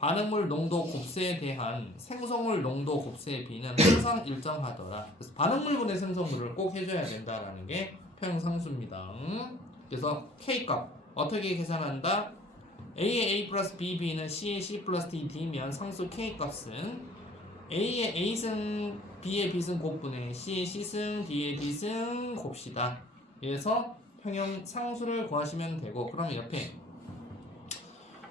반응물 농도 곱세에 대한 생성물 농도 곱세의 비는 항상 일정하더라. 그래서 반응물분의 생성물을 꼭 해줘야 된다라는 게 평형상수입니다. 그래서 K값 어떻게 계산한다? A의 A 플러스 B, B는 C의 C 플러스 D, D면 상수 K 값은 A의 A승, B의 B승 곱분의 C의 C승, D의 D승 곱시다. 그래서 평형 상수를 구하시면 되고, 그러면 옆에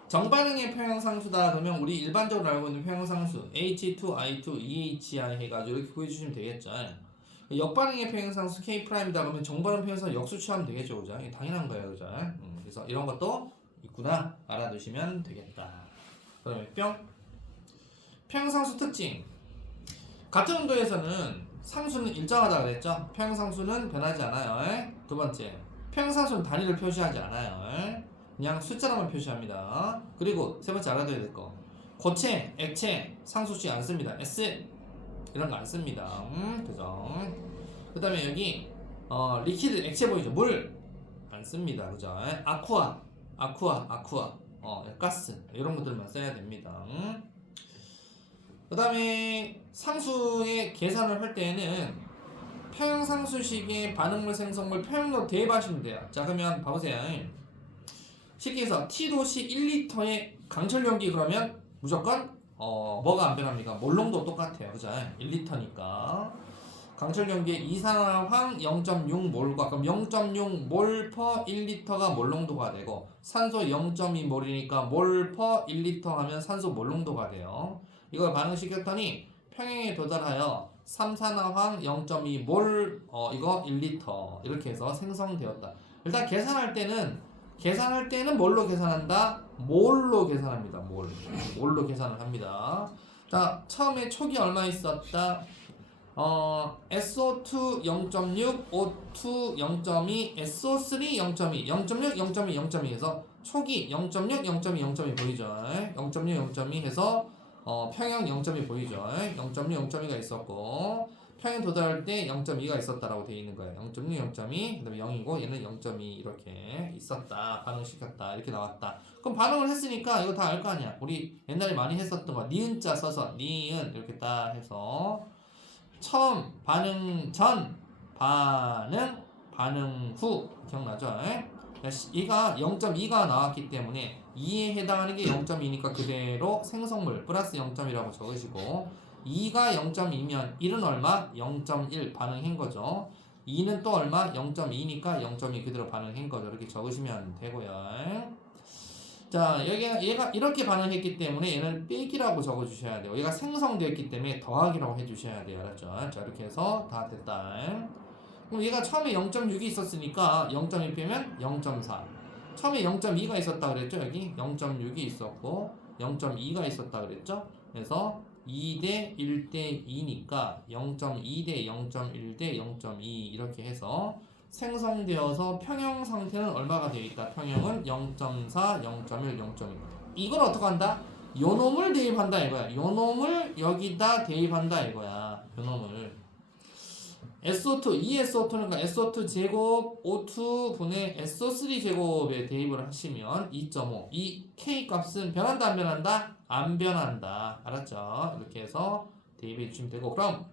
정반응의 평형 상수다 그러면 우리 일반적으로 알고 있는 평형 상수 H2I2 EHI 해가지고 이렇게 구해주시면 되겠죠. 역반응의 평형 상수 K'이다 그러면 정반응 평형 상수 역수 취하면 되겠죠, 그죠? 이게 당연한 거예요, 그죠? 그래서 이런 것도 있구나 알아두시면 되겠다. 그다음에 평형 상수 특징. 같은 온도에서는 상수는 일정하다 그랬죠? 평형 상수는 변하지 않아요. 두 번째, 평형 상수는 단위를 표시하지 않아요. 그냥 숫자로만 표시합니다. 그리고 세 번째 알아둬야 될 거, 고체, 액체, 상수씩 안 씁니다. S 이런 거 안 씁니다. 그죠? 그 다음에 여기 리퀴드, 액체 보이죠? 물 안 씁니다. 그죠? 아쿠아, 가스 이런 것들만 써야 됩니다. 그 다음에 상수의 계산을 할 때에는 평형상수식의 반응물 생성물 평형으로 대입하시면 돼요. 자, 그러면 봐보세요. 쉽게 해서 T도시 1리터의 강철 용기 그러면 무조건 뭐가 안 변합니까? 몰농도 똑같아요. 그죠? 1리터니까 강철 용기의 이산화황 0.6몰과 그럼 0.6몰 per 1리터가 몰농도가 되고, 산소 0.2몰이니까 몰 per 1리터 하면 산소 몰농도가 돼요. 이걸 반응시켰더니 평형에 도달하여 삼산화황 0.2몰 이거 1리터 이렇게 해서 생성되었다. 일단 계산할 때는 뭘로 계산한다? 몰로 계산합니다. 몰로 계산을 합니다. 자, 처음에 촉이 얼마 있었다? SO2 0.6, O2 0.2, SO3 0.2, 0.6, 0.2, 0.2 해서 촉이 0.6, 0.2, 0.2 보이죠? 0.6, 0.2 해서 평형 0.2 보이죠? 0.6, 0.2가 있었고, 평형 도달할 때 0.2가 있었다라고 되어 있는 거예요. 0.6, 0.2, 그 다음에 0이고 얘는 0.2 이렇게 있었다, 반응시켰다 이렇게 나왔다. 그럼 반응을 했으니까 이거 다 알 거 아니야. 우리 옛날에 많이 했었던 거 니은자 써서 니은 이렇게 딱 해서 처음, 반응 전, 반응 후 기억나죠? 얘가 0.2가 나왔기 때문에 2에 해당하는 게 0.2니까 그대로 생성물 플러스 0.2라고 적으시고, 2가 0.2면 1은 얼마? 0.1 반응한 거죠. 2는 또 얼마? 0.2니까 0.2 그대로 반응한 거죠. 이렇게 적으시면 되고요. 자, 얘가 이렇게 반응했기 때문에 얘는 빼기라고 적어주셔야 돼요. 얘가 생성되었기 때문에 더하기라고 해주셔야 돼요. 알았죠? 자, 이렇게 해서 다 됐다. 그럼 얘가 처음에 0.6이 있었으니까 0.1 빼면 0.4. 처음에 0.2가 있었다 그랬죠? 여기 0.6이 있었고 0.2가 있었다 그랬죠? 그래서 2대 1대 2니까 0.2 대 0.1 대 0.2 이렇게 해서 생성되어서 평형 상태는 얼마가 되어 있다? 평형은 0.4, 0.1, 0.2. 이걸 어떻게 한다? 요놈을 대입한다 이거야. 요놈을 여기다 대입한다 이거야. 요놈을. SO2, 이 SO2는 SO2 제곱 O2 분의 SO3 제곱에 대입을 하시면 2.5. 이 K 값은 변한다 안 변한다? 안 변한다. 알았죠? 이렇게 해서 대입해 주시면 되고, 그럼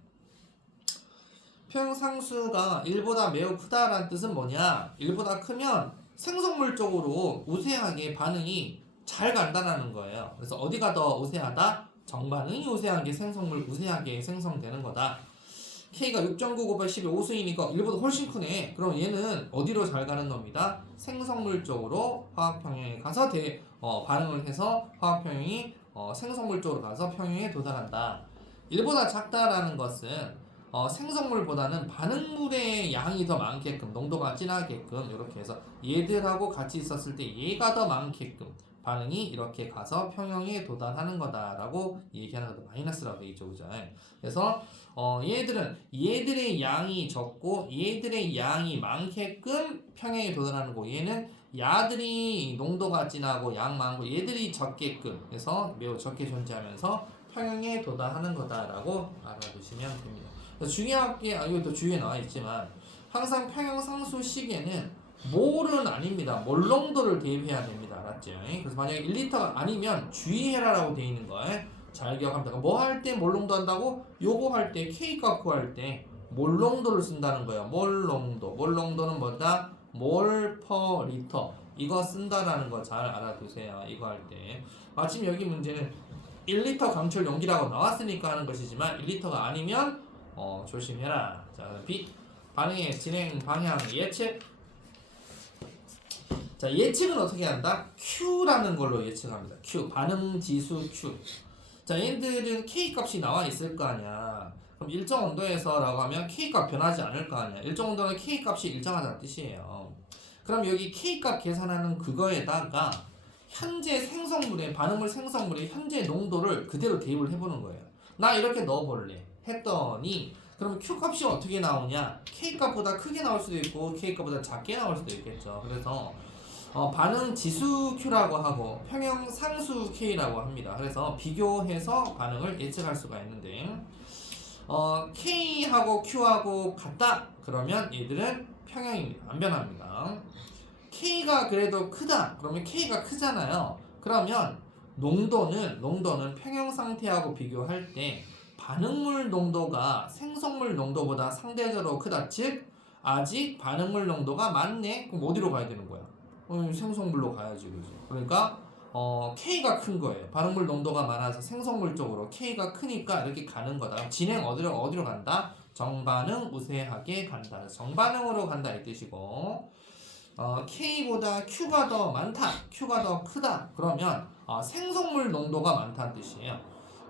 평형상수가 1보다 매우 크다라는 뜻은 뭐냐? 1보다 크면 생성물 쪽으로 우세하게 반응이 잘 간다는 거예요. 그래서 어디가 더 우세하다? 정반응이 우세한 게 생성물 우세하게 생성되는 거다. K가 6.9 곱하기 10의 5승이니까 1보다 훨씬 크네. 그럼 얘는 어디로 잘 가는 놈이다? 생성물 쪽으로 화학평형에 가서 반응을 해서 화학평형이 생성물 쪽으로 가서 평형에 도달한다. 1보다 작다라는 것은 생성물보다는 반응물의 양이 더 많게끔, 농도가 진하게끔 이렇게 해서 얘들하고 같이 있었을 때 얘가 더 많게끔 반응이 이렇게 가서 평형에 도달하는 거다라고 얘기하는 것도 마이너스라고 되어 있죠. 그죠? 그래서 얘들의 양이 적고 얘들의 양이 많게끔 평형에 도달하는 거, 얘는 야들이 농도가 진하고 양 많고 얘들이 적게끔 해서 매우 적게 존재하면서 평형에 도달하는 거다라고 알아두시면 됩니다. 중요한 게, 이것도 주위에 나와 있지만 항상 평형 상수 식에는 몰은 아닙니다. 몰농도를 대입해야 됩니다. 알았죠? 그래서 만약에 1리터가 아니면 주의해라라고 되어 있는 거 잘 기억합니다. 뭐 할 때 몰농도 한다고? 요거 할 때 K 값 구할 때 몰농도를 쓴다는 거예요. 몰농도. 몰농도는 뭐다? 몰 퍼 리터. 이거 쓴다라는 거 잘 알아두세요. 이거 할 때. 마침 여기 문제는 1리터 강철 용기라고 나왔으니까 하는 것이지만 1리터가 아니면 조심해라. 자, B. 반응의 진행 방향 예측. 자, 예측은 어떻게 한다? Q라는 걸로 예측합니다. Q. 반응 지수 Q. 자, 얘들은 K 값이 나와 있을 거 아니야. 그럼 일정 온도에서라고 하면 K 값 변하지 않을 거 아니야. 일정 온도는 K 값이 일정하다는 뜻이에요. 그럼 여기 K 값 계산하는 그거에다가 현재 생성물의 반응물 생성물의 현재 농도를 그대로 대입을 해보는 거예요. 나 이렇게 넣어볼래 했더니 그럼 Q 값이 어떻게 나오냐? K 값보다 크게 나올 수도 있고 K 값보다 작게 나올 수도 있겠죠. 그래서 반응 지수 Q라고 하고 평형 상수 K라고 합니다. 그래서 비교해서 반응을 예측할 수가 있는데 K하고 Q하고 같다 그러면 얘들은 평형입니다. 안 변합니다. K가 그래도 크다 그러면 K가 크잖아요. 그러면 농도는 평형 상태하고 비교할 때 반응물 농도가 생성물 농도보다 상대적으로 크다. 즉 아직 반응물 농도가 많네. 그럼 어디로 가야 되는 거야? 생성물로 가야지. 그죠? 그러니까 K가 큰 거예요. 반응물 농도가 많아서 생성물 쪽으로 K가 크니까 이렇게 가는 거다. 진행 어디로 간다? 정반응 우세하게 간다. 정반응으로 간다 이 뜻이고 K보다 Q가 더 많다. Q가 더 크다. 그러면 생성물 농도가 많다는 뜻이에요.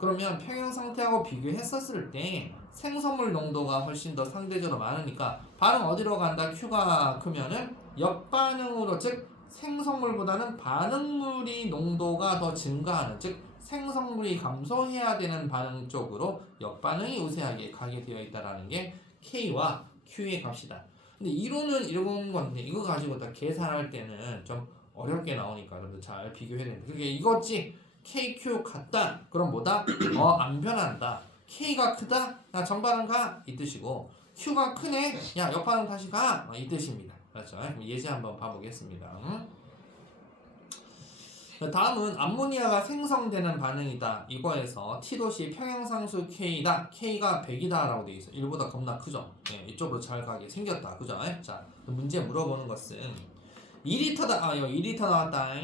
그러면 평형 상태하고 비교했었을 때 생성물 농도가 훨씬 더 상대적으로 많으니까 반응 어디로 간다? Q가 크면은 역반응으로 즉 생성물보다는 반응물이 농도가 더 증가하는 즉 생성물이 감소해야 되는 반응 쪽으로 역반응이 우세하게 가게 되어 있다라는 게 K와 Q의 값이다. 근데 이론은 이런 건데 이거 가지고 다 계산할 때는 좀 어렵게 나오니까 여러분들 잘 비교해야 됩니다. 그게 이거지 KQ 같다. 그럼 뭐다? 안 변한다. K가 크다? 야 정반응 가? 이 뜻이고 Q가 크네? 야 역반응 다시 가? 이 뜻입니다. 그렇죠? 그럼 예제 한번 봐보겠습니다. 다음은 암모니아가 생성되는 반응이다. 이거에서 T도시 평형상수 K다. K가 100이다 라고 되어 있어요. 1보다 겁나 크죠? 네, 이쪽으로 잘 가게 생겼다. 그죠? 자, 문제 물어보는 것은 2리터다. 여기 2리터 나왔다.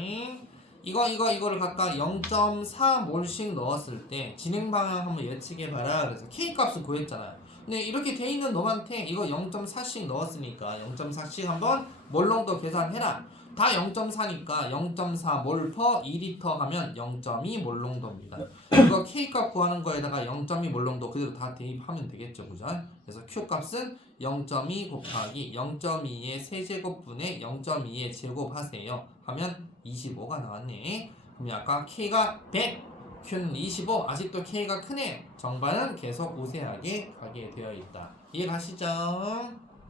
이거를 각각 0.4몰씩 넣었을 때 진행 방향 한번 예측해봐라. 그래서 K 값을 구했잖아요. 근데 이렇게 돼 있는 놈한테 이거 0.4씩 넣었으니까 0.4씩 한번 몰농도 계산해라. 다 0.4니까 0.4몰 per 2리터 하면 0.2 몰농도입니다. 이거 K 값 구하는 거에다가 0.2 몰농도 그대로 다 대입하면 되겠죠. 그죠? 그래서 Q 값은 0.2 곱하기 0.2의 세제곱분의 0.2의 제곱하세요. 하면 25가 나왔네. 그럼 아까 K가 100, Q는 25. 아직도 K가 크네. 정반은 계속 우세하게 가게 되어 있다. 이해 가시죠?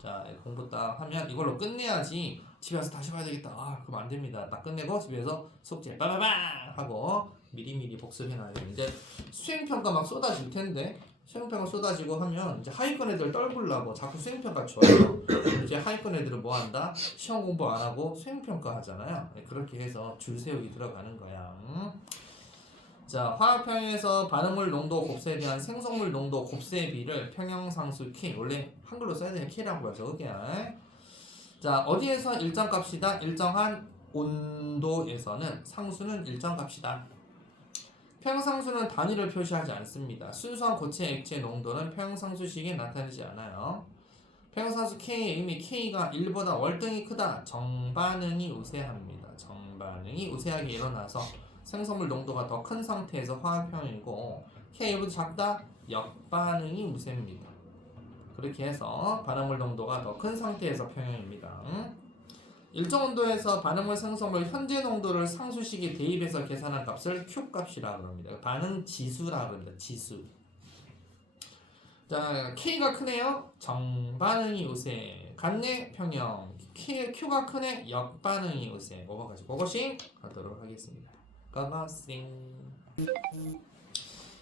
자, 공부 딱 하면 이걸로 끝내야지. 집에 와서 다시 봐야 되겠다. 그럼 안 됩니다. 딱 끝내고 집에서 숙제 빠바방 하고 미리미리 복습해놔야 돼. 이제 수행평가 막 쏟아질 텐데 수행평가 쏟아지고 하면 이제 하위권 애들 떨굴라고 자꾸 수행평가 줘요. 이제 하위권 애들은 뭐 한다? 시험 공부 안 하고 수행평가 하잖아요. 그렇게 해서 줄 세우기 들어가는 거야. 자, 화학평형에서 반응물 농도 곱세에 대한 생성물 농도 곱세 비를 평형상수 K, 원래 한글로 써야 되는 K라고 해서 그냥. 자, 어디에서 일정값이다? 일정한 온도에서는 상수는 일정값이다. 평형상수는 단위를 표시하지 않습니다. 순수한 고체 액체 농도는 평형상수식에 나타나지 않아요. 평형상수 K의 의미 K가 1보다 월등히 크다. 정반응이 우세합니다. 정반응이 우세하게 일어나서 생성물 농도가 더 큰 상태에서 화학평형이고 K 1보다 작다? 역반응이 우세입니다. 그렇게 해서 반응물 농도가 더 큰 상태에서 평형입니다. 일정 온도에서 반응물 생성물 현재 농도를 상수식에 대입해서 계산한 값을 Q 값이라고 합니다. 반응 지수라고 합니다. 지수. 자, K가 크네요. 정반응이 우세. 같네 평형. Q가 크네. 역반응이 우세. 그거가지고 그것이 하도록 하겠습니다. 고고싱.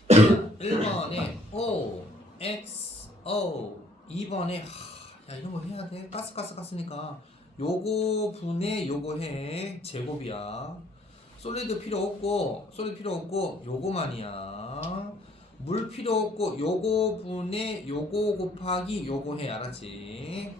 1번에 O, X, O. 2번에 야 이런 거 해야 돼. 가스니까 요거 분의 요거 해. 제곱이야. 솔리드 필요 없고 요거만이야. 물 필요 없고 요거 분의 요거 곱하기 요거 해. 알았지?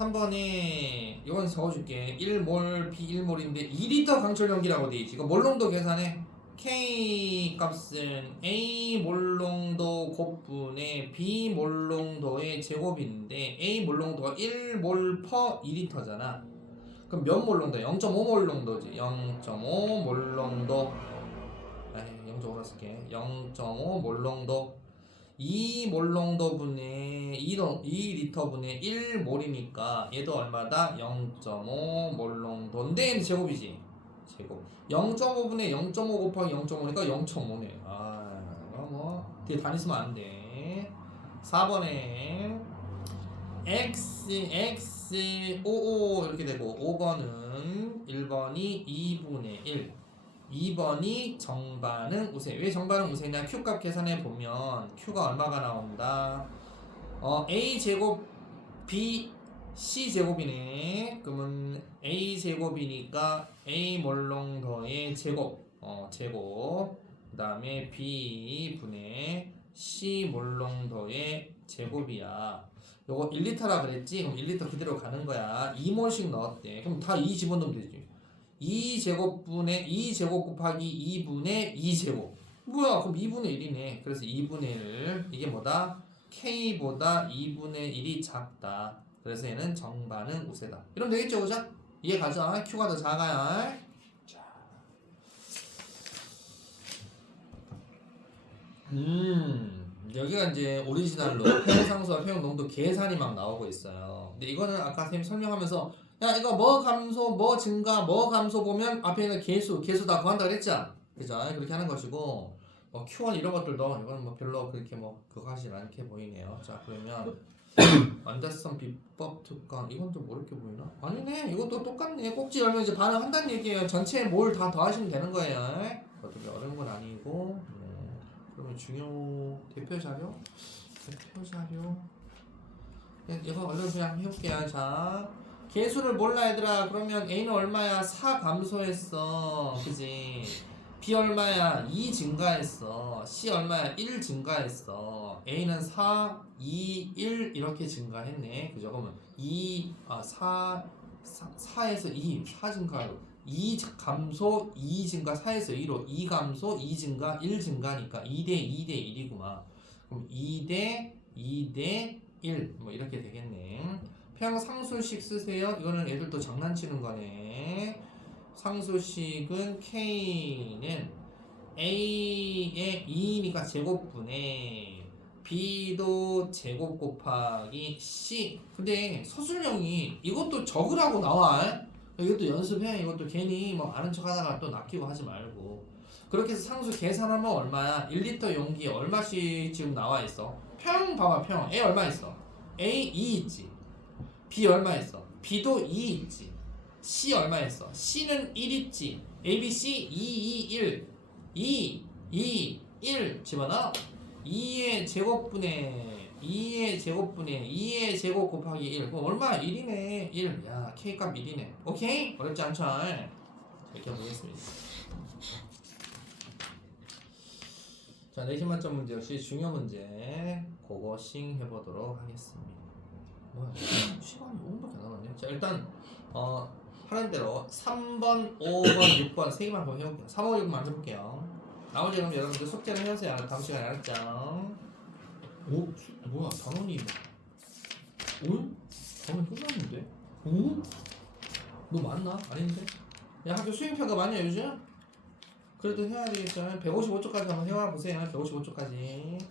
3번에 이건 적어줄게. 1몰 B1몰인데 2리터 강철 연기라고 돼 있지. 이거 몰농도 계산해. K 값은 A 몰농도 곱분의 B 몰농도의 제곱인데 A 몰농도가 1몰 퍼 2리터잖아. 그럼 몇 몰농도? 0.5 몰농도지. 0.5 몰농도. 0.5로 쓸게. 0.5 몰농도. 2 몰농도 분의 2리터 분의 1몰이니까 얘도 얼마다? 0.5 몰농도인데 제곱이지. 제곱. 0.5분의 0.5 곱하기 0.5니까 0.5네. 이거 뭐 뒤에 단 있으면 안 돼. 4번에 x 55 이렇게 되고 5번은 1번이 2분의 1 2번이 정반응 우세. 왜 정반응 우세냐? Q값 계산해 보면 Q가 얼마가 나온다? A 제곱 B C 제곱이네. 그러면 A 제곱이니까 A 몰롱도의 제곱. 제곱. 그다음에 B 분의 C 몰롱도의 제곱이야. 요거 1리터라 그랬지? 그럼 1리터 그대로 가는 거야. 2몰씩 넣었대. 그럼 다 2 집어넣으면 되지. 2제곱분의 2제곱 곱하기 2분의 2제곱. 뭐야? 그럼 2분의 1이네. 그래서 2분의 1. 이게 뭐다? K보다 2분의 1이 작다. 그래서 얘는 정반응 우세다. 이러면 되겠죠, 그죠? 이해 가죠? Q가 더 작아요. 자. 여기가 이제 오리지널로 평상수와 평농도 계산이 막 나오고 있어요. 근데 이거는 아까 선생님 설명하면서 야 이거 뭐 감소 뭐 증가 뭐 감소 보면 앞에 있는 개수 다 구한다 그랬죠? 그죠? 그렇게 하는 것이고 Q1 이런 것들도 이거는 뭐 별로 그렇게 뭐 그거 하진 않게 보이네요. 자 그러면 완자성 비법 특강 이건 좀 어렵게 보이나? 아니네 이것도 똑같네. 꼭지 열면 이제 반응한다는 얘기예요. 전체에 뭘 다 더하시면 되는 거예요. 어떻게 어려운 건 아니고. 그러면 중요 대표 자료 이거 얼른 그냥 해볼게요. 자 개수를 몰라 얘들아. 그러면 A는 얼마야? 4 감소했어. 그지? B 얼마야? 2 증가했어. C 얼마야? 1 증가했어. A는 4, 2, 1 이렇게 증가했네. 그죠? 그러면 4에서 2, 4 증가 2 감소, 2 증가, 4에서 2로 2 감소, 2 증가, 1 증가니까 2대 2대 1이구만. 그럼 2대 2대 1 뭐 이렇게 되겠네. 평상수식 쓰세요. 이거는 애들도 장난치는 거네. 상수식은 K는 A의 2니까 제곱분의 B도 제곱 곱하기 C. 근데 서술형이 이것도 적으라고 나와. 이것도 연습해. 이것도 괜히 뭐 아는 척 하다가 또 낚이고 하지 말고. 그렇게 해서 상수 계산하면 얼마야? 1리터 용기에 얼마씩 지금 나와 있어? 평 봐봐 평. A 얼마 있어? A 2 있지. B 얼마 있어? B도 2 있지. C 얼마 있어? C는 1 있지. A, B, C 2, 2, 1 2, 2, 1 집어넣어. 2의 제곱 곱하기 1 그럼 얼마? 1이네 1. 야 K값 1이네. 오케이? 어렵지 않죠? 이렇게 보겠습니다. 자 내신 만점 문제 역시 중요 문제 그거 싱 해보도록 하겠습니다. 뭐야 시간이 5분밖에 안 남았네. 자 일단 하는 대로 3번, 5번, 6번 3개만 한번 해볼게요. 3, 5, 6만 해볼게요. 나머지 그럼 여러분들 숙제를 해주세요. 다음 시간에 알았죠? 오? 뭐야 단원이 오? 단원 끝났는데? 오? 너 맞나? 아닌데? 야 학교 수행평가 많냐 요즘? 그래도 해야 되겠죠. 155쪽까지 한번 해와보세요. 155쪽까지.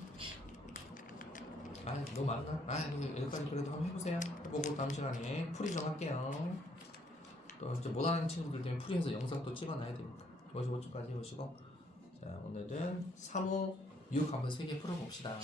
너 맞나? 여기까지 그래도 한번 해보세요. 해보고 다음 시간에 풀이 좀 할게요. 또 이제 못하는 친구들 때문에 풀이해서 영상 또 찍어놔야 되니까 55쪽까지 해보시고 자 오늘은 3, 5, 6 한번 3개 풀어봅시다.